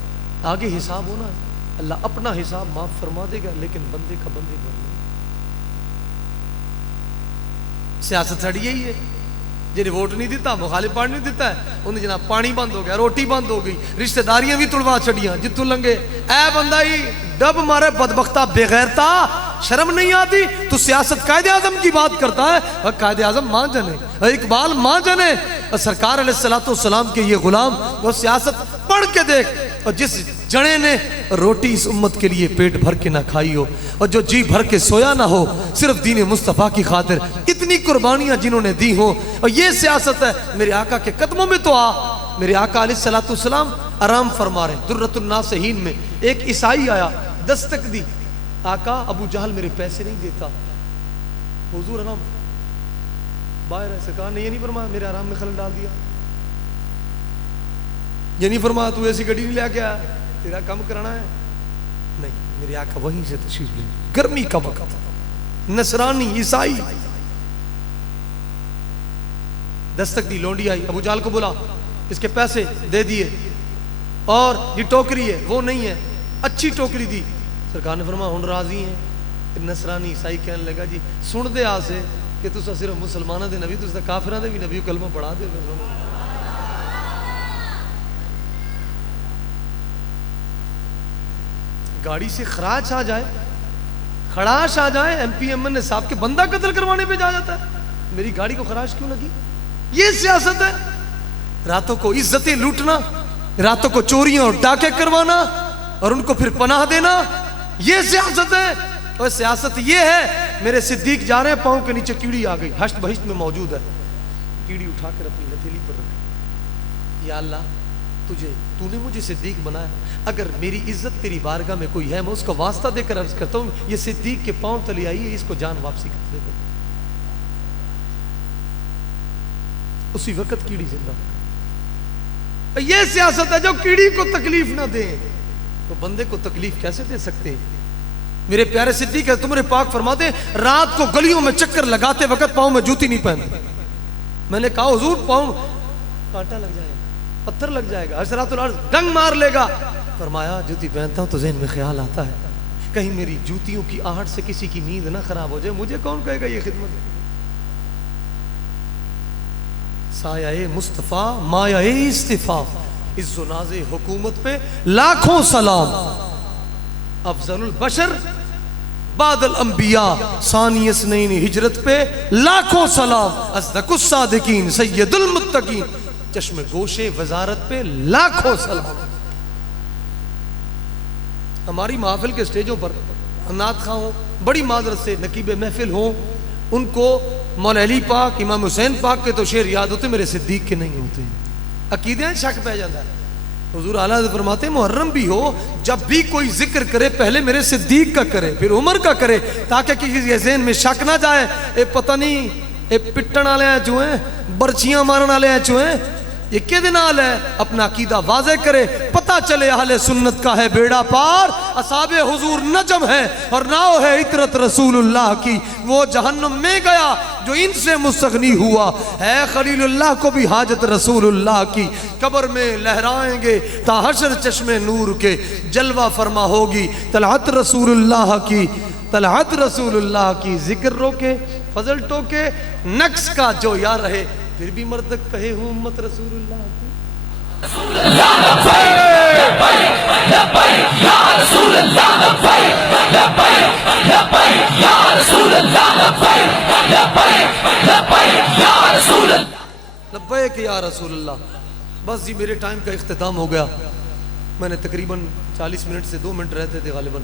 आगे हिसाब होना है। अल्लाह अपना हिसाब माफ फरमा देगा, लेकिन बंदे का बंदे पर नहीं। सियासत साड़ी यही है, जिन्हें वोट नहीं दिता, मुखालिफ पार्टी नहीं दिता है, उन्हें जनाब पानी बंद हो गया, रोटी बंद हो गई, रिश्तेदारियां भी तुड़वा छड़ियां, जितू लंगे ऐ बंदा ही डब मारे बदबख्ता बेगैरता, शर्म नहीं आती? तू सियासत कायदे आजम की बात करता है, और कायदे आजम मां जने, इकबाल मां जने, और सरकार अलैहिस्सलातु वस्सलाम के ये गुलाम, वो सियासत पढ़ के देख। और जिस जने ने रोटी इस उम्मत के लिए पेट भर के ना खाई हो, और जो जी भर के सोया ना हो सिर्फ दीन मुस्तफ़ा की खातिर, इतनी कुर्बानियां जिन्होंने दी हो, और ये सियासत है। मेरे आका के कदमों में तो आ, मेरे आका अलैहिस्सलातु वस्सलाम आराम फरमा रहे। दुर्रतुन नासिहीन में एक ईसाई आया, दस्तक दी, आका अबू जहल मेरे पैसे नहीं देता, हुजूर आराम बाहर है। सरकार ने ये नहीं फरमाया मेरे आराम में खलल डाल दिया, ये नहीं फरमाया तू ऐसी गड्डी नहीं लेके आया, तेरा काम कराना है, नहीं। मेरे आका वहीं से तशरीफ ले, गर्मी का वक्त, नसरानी ईसाई, दस्तक दी, लोंडी आई, अबू जहल को बोला, इसके पैसे दे दिए, और ये टोकरी है वो नहीं है, अच्छी टोकरी दी। सरकार ने फरमाया हुण राजी है। नसरानी ईसाई कहने लगा जी सुन दे आ से कि तुसा सिर्फ मुसलमानों के नबी, तुसा काफिरां दे भी नबी कलमा पढ़ा दे। गाड़ी से खराश आ जाए, खड़ाश आ जाए, MP-MN साहब के बंदा कत्ल करवाने पे जा जाता है, मेरी गाड़ी को खराश क्यों लगी? ये सियासत है। रातों को इज्जतें लूटना, रातों को चोरियां और डाके करवाना, और उनको फिर पनाह देना, ये सियासत है। और सियासत ये है, मेरे सिद्दीक जा रहे हैं, पांव के नीचे कीड़ी आ गई, हश्त बहिश्त में मौजूद है, कीड़ी उठाकर अपनी हथेली पर रखी, या अल्लाह तूने मुझे सिद्दीक बनाया, अगर मेरी इज्जत तेरी बारगाह में कोई है, मैं उसका वास्ता देकर अर्ज करता हूँ, ये सिद्दीक के पांव तले आई है, इसको जान वापसी कर दे। उसी वक्त कीड़ी जिंदा। ये सियासत है, जो कीड़ी को तकलीफ ना दे तो बंदे को तकलीफ कैसे दे सकते हैं? मेरे प्यारे सिद्दीक है तुम्हारे पाक फरमाते रात को गलियों में चक्कर लगाते वक्त पाँव में जूती नहीं पहनते। मैंने कहा हुजूर पाँव कांटा लग जाएगा, पत्थर लग जाएगा, हशरातुल अर्ज़ डंग मार लेगा। फरमाया जूती पहनता हूं तो ज़हन में ख्याल आता है कहीं मेरी जूतियों की आहट से किसी की नींद ना खराब हो जाए, मुझे कौन कहेगा ये खिदमत। साया मुस्तफा माया इस्तिफा, इज्जो नाज़े हुकूमत पे लाखों सलाम। अफजलुल बशर बादल अंबिया सानियस नईन हिजरत पे लाखों सलाम। अस्दकुस सादिकीन सैयदुल मुत्तकीन चश्मे गोशे वजारत पे लाखों सलाम। हमारी महफिल के स्टेजों पर नात खां हो, बड़ी माजरत से नकीब महफिल हो, उनको मौला अली पाक इमाम हुसैन पाक के तो शेर याद होते, मेरे सिद्दीक के नहीं होते। अकीदे शक पै जाता है। हुजूर आला हज़रत फरमाते मुहर्रम भी हो जब भी कोई जिक्र करे पहले मेरे सिद्दीक का करे फिर उमर का करे, ताकि किसी के ज़हन में शक ना जाए ए पता नहीं ए पिटन वाले चो हैं, बर्छियां मारन वाले चो हैं, ये किहदे नाल है। अपना अकीदा वाज़े करे, पता चले अहले सुन्नत का है बेड़ा पार, असाबे हुजूर नजम है और नाव है इतरत रसूलुल्लाह की। वो जहन्नम में गया जो इनसे मुस्तगनी हुआ है, खलीलुल्लाह को भी हाजत रसूलुल्लाह की। कब्र में लहराएंगे ता हशर चश्मे नूर के, जलवा फरमा होगी तलहत रसूलुल्लाह की, तलहत रसूलुल्लाह की। जिक्र रोके फजल टोके नक्स का जो यार रहे, फिर भी मर्द कहे हूँ उम्मत रसूलुल्लाह की। लब्बैक या रसूलुल्लाह। बस जी मेरे टाइम का इख्तिताम हो गया। मैंने तकरीबन 40 मिनट से 2 मिनट रहते थे गालिबन,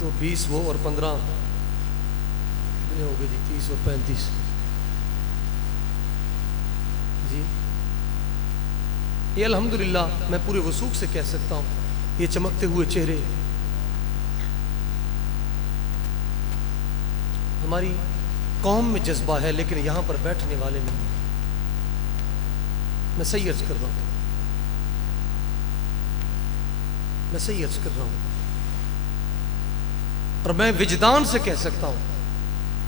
तो 20 वो और 15 कितने हो गए जी, 30 और 35 जी। ये अल्हम्दुलिल्लाह मैं पूरे वसूख से कह सकता हूँ, ये चमकते हुए चेहरे हमारी कौम में जज्बा है, लेकिन यहाँ पर बैठने वाले नहीं। मैं सही अर्ज कर रहा हूँ, मैं सही अर्ज कर रहा हूँ, और मैं विजदान से कह सकता हूँ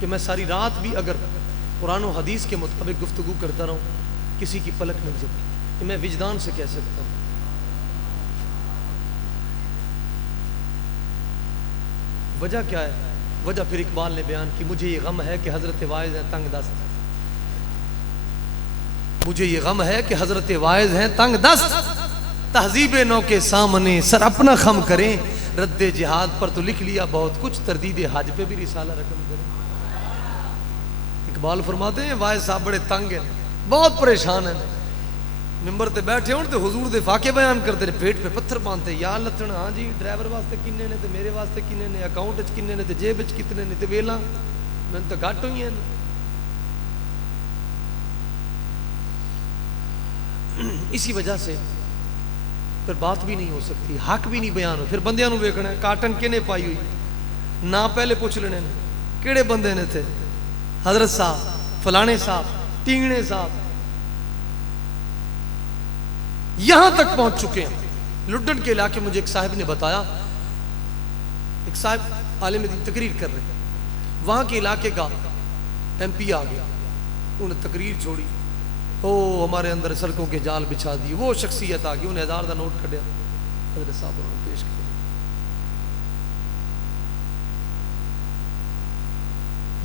कि मैं सारी रात भी अगर कुरान और हदीस के मुताबिक गुफ्तगू करता रहूँ, किसी की पलक नहीं झपकी। कि मैं विजदान से कह सकता हूँ। वजह क्या है? वजह फिर इकबाल ने बयान की, मुझे ये गम है कि हजरत वाइज हैं तंग दस्त, मुझे ये गम है कि हजरत वाइज हैं तंग दस्त। तहजीब नौ के सामने सर अपना खम करें, रद्दे जिहाद पर तो लिख लिया बहुत कुछ, तरदीद हज पे भी रिसाला रकम करें। इकबाल फरमाते हैं वाइज साहब बड़े तंग हैं, बहुत परेशान हैं। मिंबर ते बैठे हो तो हुजूर दे फाके बयान करते रहे, पेट पे पत्थर पाते, या लत्थन हाँ जी ड्राइवर वास्ते किन्ने ने, ते मेरे वास्ते किन्ने ने, अकाउंट च किन्ने ने, ते जेब च कितने ने, ते वेला मैंने तो घट हुई हैं। इसी वजह से फिर बात भी नहीं हो सकती, हक भी नहीं बयान हो। फिर बंदियां नूं वेखना है काटन किने पाई हुई, ना पहले पुछ लेने किहड़े बंदे ने थे, हजरत साहब, फलाने साहब, टींगणे साहब, यहां तक पहुंच चुके हैं। लुड्डन के इलाके मुझे एक साहब ने बताया, एक साहब आलिम दीन तकरीर कर रहे, वहां के इलाके का MP आ गया, उन्हें तकरीर छोड़ी, ओ हमारे अंदर सड़कों के जाल बिछा दिए। वो शख्सियत आ गई, उन्हें 1000 का नोट कढ़िया, हज़रत साहब उन्होंने पेश किया।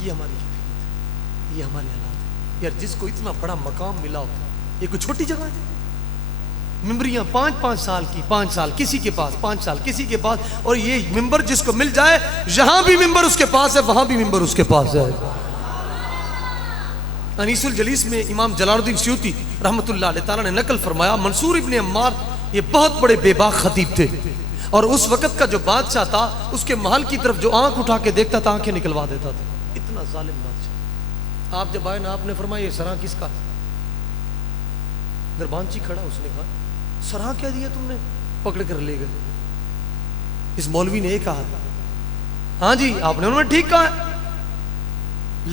ये हमारी हिफाजत है, ये हमारे हालात है यार। जिसको इतना बड़ा मकाम मिला होता, ये कोई छोटी जगह है? मिंबरियां 5-5 साल की, 5 साल किसी के पास, 5 साल किसी के पास, और ये मिंबर जिसको मिल जाए, जहां भी मिंबर उसके पास है वहां भी मिंबर उसके पास है। अनीसुल जलीस में इमाम जलालुद्दीन सयूती रहमतुल्लाह अलैह ताला ने नकल फरमाया, मंसूर इब्ने अम्मार ये बहुत बड़े बेबाक खतीब थे, और उस वक्त का जो बादशाह था उसके महल की तरफ जो आंख उठा के देखता था आंखें निकलवा देता था। इतना जालिम बादशाह। आप जब आए ना, आपने फरमाया ये सरा किसका? दरबानची खड़ा, उसने कहा सरा क्या दिया तुमने? पकड़ कर ले गए। इस मौलवी ने कहा हाँ जी आपने, उन्होंने ठीक कहा।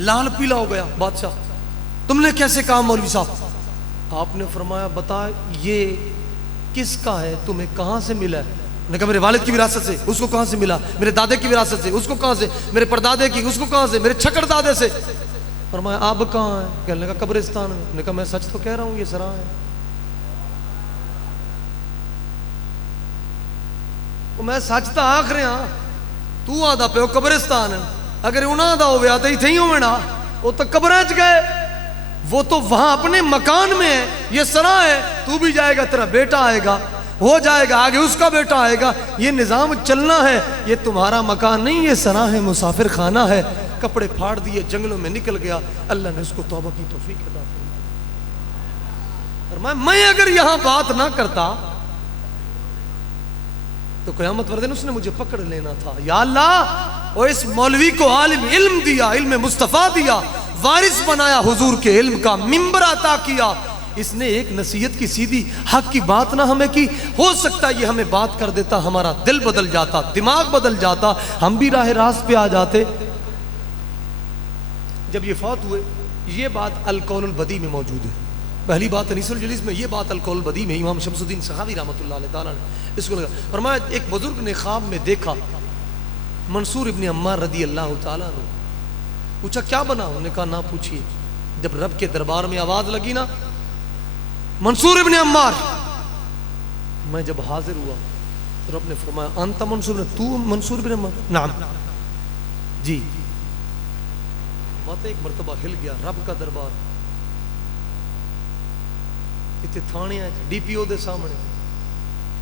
लाल पीला हो गया बादशाह, तुमने कैसे कहा मौलवी साहब? आपने फरमाया बता ये किसका है, तुम्हें कहां से मिला है? ने कहा मेरे वालिद की विरासत से, उसको कहाँ से मिला? मेरे दादे की विरासत से, उसको कहाँ से? मेरे परदादे की, उसको कहाँ से? मेरे छक्कर दादे से। फरमाया अब कहाँ है? कहने लगा कब्रिस्तान में। ने कहा मैं सच तो कह रहा हूँ, ये सरा है। मैं सच तो आख रहा, तू आदा पे कब्रिस्तान है। अगर उन्होंने दा हो गया तो इथे ही होवे ना, वो तो कब्र च गए, वो तो वहां अपने मकान में है, ये सरा है। तू भी जाएगा, तेरा बेटा आएगा, हो जाएगा, आगे उसका बेटा आएगा, ये निजाम चलना है। ये तुम्हारा मकान नहीं, ये सरा है, मुसाफिर खाना है। कपड़े फाड़ दिए, जंगलों में निकल गया। अल्लाह ने उसको तौबा की तौफीक अता फरमाई। मैं अगर यहां बात ना करता तो क़यामत वाले दिन उसने मुझे पकड़ लेना था। या अल्लाह, और इस मौलवी को आलिम इल्म दिया, इल्म मुस्तफ़ा दिया, वारिस बनाया हुजूर के इल्म का, मिंबर अता किया। इसने एक नसीहत की सीधी हक की बात ना हमें की। हो सकता है ये हमें बात कर देता, हमारा दिल बदल जाता, दिमाग बदल जाता, हम भी राह रास्त पे आ जाते। जब ये फौत हुए, ये बात अल-कौलुल बदी में मौजूद है। पहली बात अनीसुल जलीस में, ये बात अल-कौलुल बदी में इमाम शम्सुद्दीन सहावी रहमतुल्लाह अलैह ताला ने इसको लगा। फरमाया एक बुजुर्ग ने ख्वाब में देखा मंसूर इब्न अम्मार रदी अल्लाह ताला ने। पूछा क्या बना? उन्होंने कहा ना पूछिए। जब रब के दरबार में आवाज लगी ना, मंसूर इब्न अम्मार, मैं जब हाजिर हुआ तो रब ने फरमाया अंत मंसूर, तू मंसूर इब्न अम्मार? नाम जी। मत एक मरतबा हिल गया रब का दरबार। इतने थाने डीपीओ के सामने,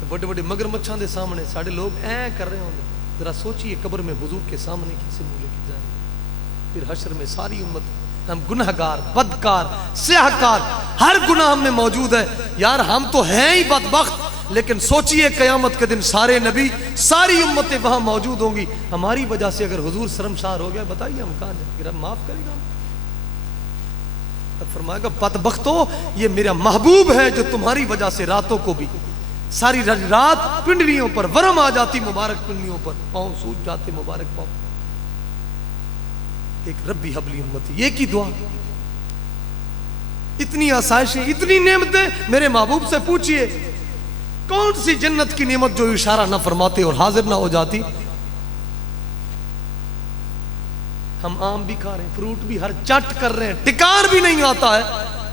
बड़े बड़े मगरमच्छां के सामने साढ़े लोग ऐ कर रहे होंगे। जरा सोचिए कब्र में हुजूर के सामने कैसे मुंह लेके जाएंगे। फिर हश्र में सारी उम्मत, हम गुनहगार, बदकार, स्याहकार, हर गुनाह में मौजूद है। यार हम तो हैं ही बदबख्त, लेकिन सोचिए क़यामत के दिन सारे नबी, सारी उम्मतें वहां मौजूद होंगी। हमारी वजह से अगर हुजूर शर्मसार हो गया, बताइए हम कहां जाएंगे? रब माफ करेगा? तब फरमाएगा बदबख्तो, ये मेरा महबूब है जो तुम्हारी वजह से रातों को भी सारी रात पिंडलियों पर वरम आ जाती, मुबारक पिंडलियों पर पांव सूज जाते, मुबारक पांव। एक रब्बी हबली उम्मती, ये की दुआ। इतनी आसाइशें, इतनी नेमतें। मेरे महबूब से पूछिए कौन सी जन्नत की नेमत जो इशारा ना फरमाते और हाजिर ना हो जाती। हम आम भी खा रहे हैं, फ्रूट भी हर चट कर रहे हैं, टिकार भी नहीं आता है।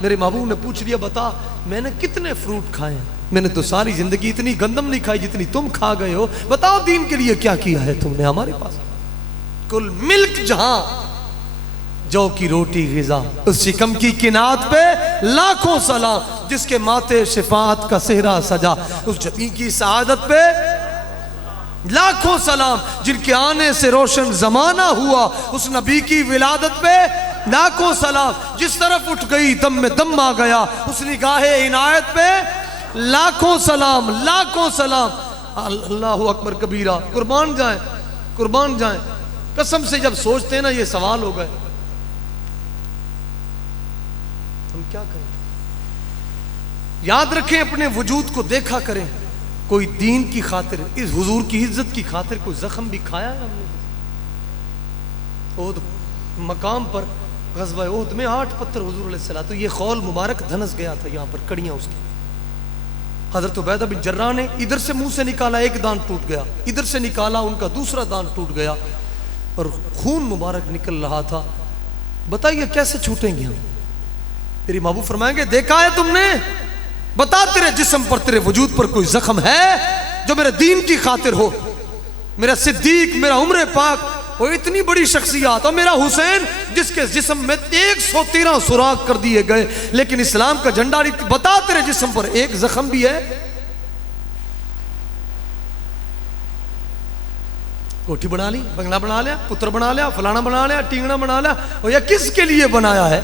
मेरे महबूब ने पूछ लिया बता मैंने कितने फ्रूट खाए हैं? मैंने तो सारी जिंदगी इतनी गंदम नहीं खाई जितनी तुम खा गए हो। बताओ दीन के लिए क्या किया है तुमने हमारे पास? कुल मिल्क जहां जौ की रोटी गिजा, उस शिकम की किनात पे लाखों सलाम, जिसके माथे शिफात का सेहरा सजा, उस जबी की सआदत पे लाखों सलाम, जिनके आने से रोशन जमाना हुआ, उस नबी की विलादत पे लाखों सलाम, जिस तरफ उठ गई दम में दम आ गया, उस निगाहे इनायत पे लाखों सलाम, लाखों सलाम। अल्लाहु अकबर कबीरा। कुर्बान जाए, कुर्बान जाए। कसम से जब सोचते हैं ना ये सवाल हो गए, हम क्या करें? याद रखें, अपने वजूद को देखा करें। कोई दीन की खातिर, इस हुजूर की इज्जत की खातिर कोई जख्म भी खाया है हमने? ओहद मकाम पर ग़ज़वा ओहद में 8 पत्थर हुजूर अलैहिस्सलाम, तो ये खौल मुबारक धनस गया था यहाँ पर, कड़ियाँ उसकी। हज़रत उबैदा बिन जर्राह ने इधर से मुंह से निकाला, एक दांत टूट गया, इधर से निकाला, उनका दूसरा दांत टूट गया और खून मुबारक निकल रहा था। बताइए कैसे छूटेंगे हम? तेरी महबूब फरमाएंगे देखा है तुमने? बता तेरे जिस्म पर, तेरे वजूद पर कोई जख्म है जो मेरे दीन की खातिर हो? मेरा सिद्दीक, मेरा उम्र पाक, वो इतनी बड़ी शख्सियत, और मेरा हुसैन जिसके जिस्म में 113 सुराख कर दिए गए लेकिन इस्लाम का झंडा नहीं। बता तेरे जिस्म पर एक जख्म भी है? कोठी बना ली, बंगला बना लिया, पुत्र बना लिया, फलाना बना लिया, टींगना बना लिया, और यह किसके लिए बनाया है?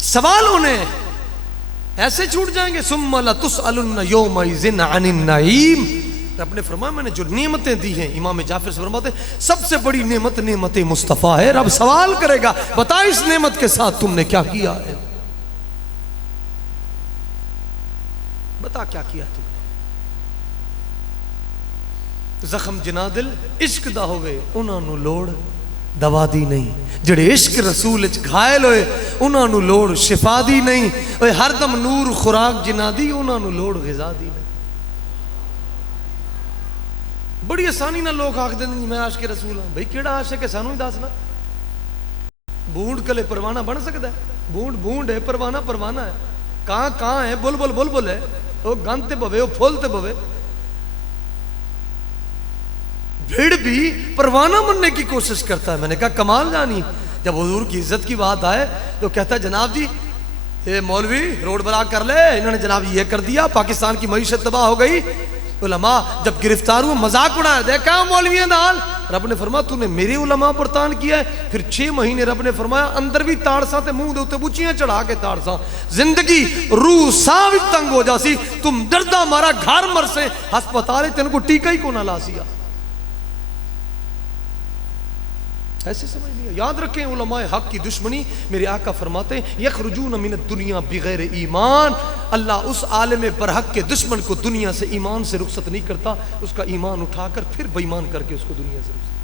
सवाल उन्हें ऐसे छूट जाएंगे। सुम्मा लतुसअलुन्न यौमइज़िन अनिन नईम। रब ने फरमाया मैंने जो नेमतें दी हैं, इमाम जाफर से फरमाते सबसे बड़ी नेमत नेमत मुस्तफ़ा है। रब सवाल करेगा बता इस नेमत के साथ तुमने क्या किया है? बता क्या किया तुमने? जख्म जिना दिल इश्क दा होवे उन्होंने लोड़ दवा दी नहीं, ਜਿਹੜੇ इश्क रसूल च घायल होए उन्होंने लोड़ शिफा दी नहीं, हरदम नूर खुराक जिन्हां दी उन्होंने लोड़ ग़िज़ा दी नहीं। बड़ी आसानी ना लोग आखते हैं मैं आशिक रसूल हाँ। भाई केड़ा आशिक है सानू ही दसना। बूंद कले परवाना बन सकता है? बूंद बूंद है, परवाना परवाना है, कहाँ है, बुलबुल बुलबुल है, वो गंद ते बवे, वो फुल ते बवे। भेड़ भी परवाना बनने की कोशिश करता है। मैंने कहा कमाल जानी। जब हुजूर की इज्जत की बात आए तो कहता है जनाब जी ये मौलवी रोड ब्लॉक कर ले, इन्होंने जनाब ये कर दिया, पाकिस्तान की मईशत तबाह हो गई। उलमा जब गिरफ्तार हुआ मजाक उड़ाया, देखा मौलवियों का हाल। रब ने फरमाया तूने मेरे उलमा पर तान किया है। फिर 6 महीने रब ने फरमाया अंदर भी ताड़सा ते मुंह दे उत्ते बुचियां चढ़ा के ताड़सा, जिंदगी रूह सा भी तंग हो जासी, तुम डरदा मारा घर मर से हस्पताल तेन को टीका ही को ना लासिया। ऐसे समझ लिया। याद रखें उलमाए हक की दुश्मनी, मेरे आका फरमाते हैं यखरुजून मिन दुनिया बिगैर ईमान। अल्लाह उस आलिम बरहक के दुश्मन को दुनिया से ईमान से रुखसत नहीं करता, उसका ईमान उठाकर फिर बेईमान करके उसको दुनिया से रुखसत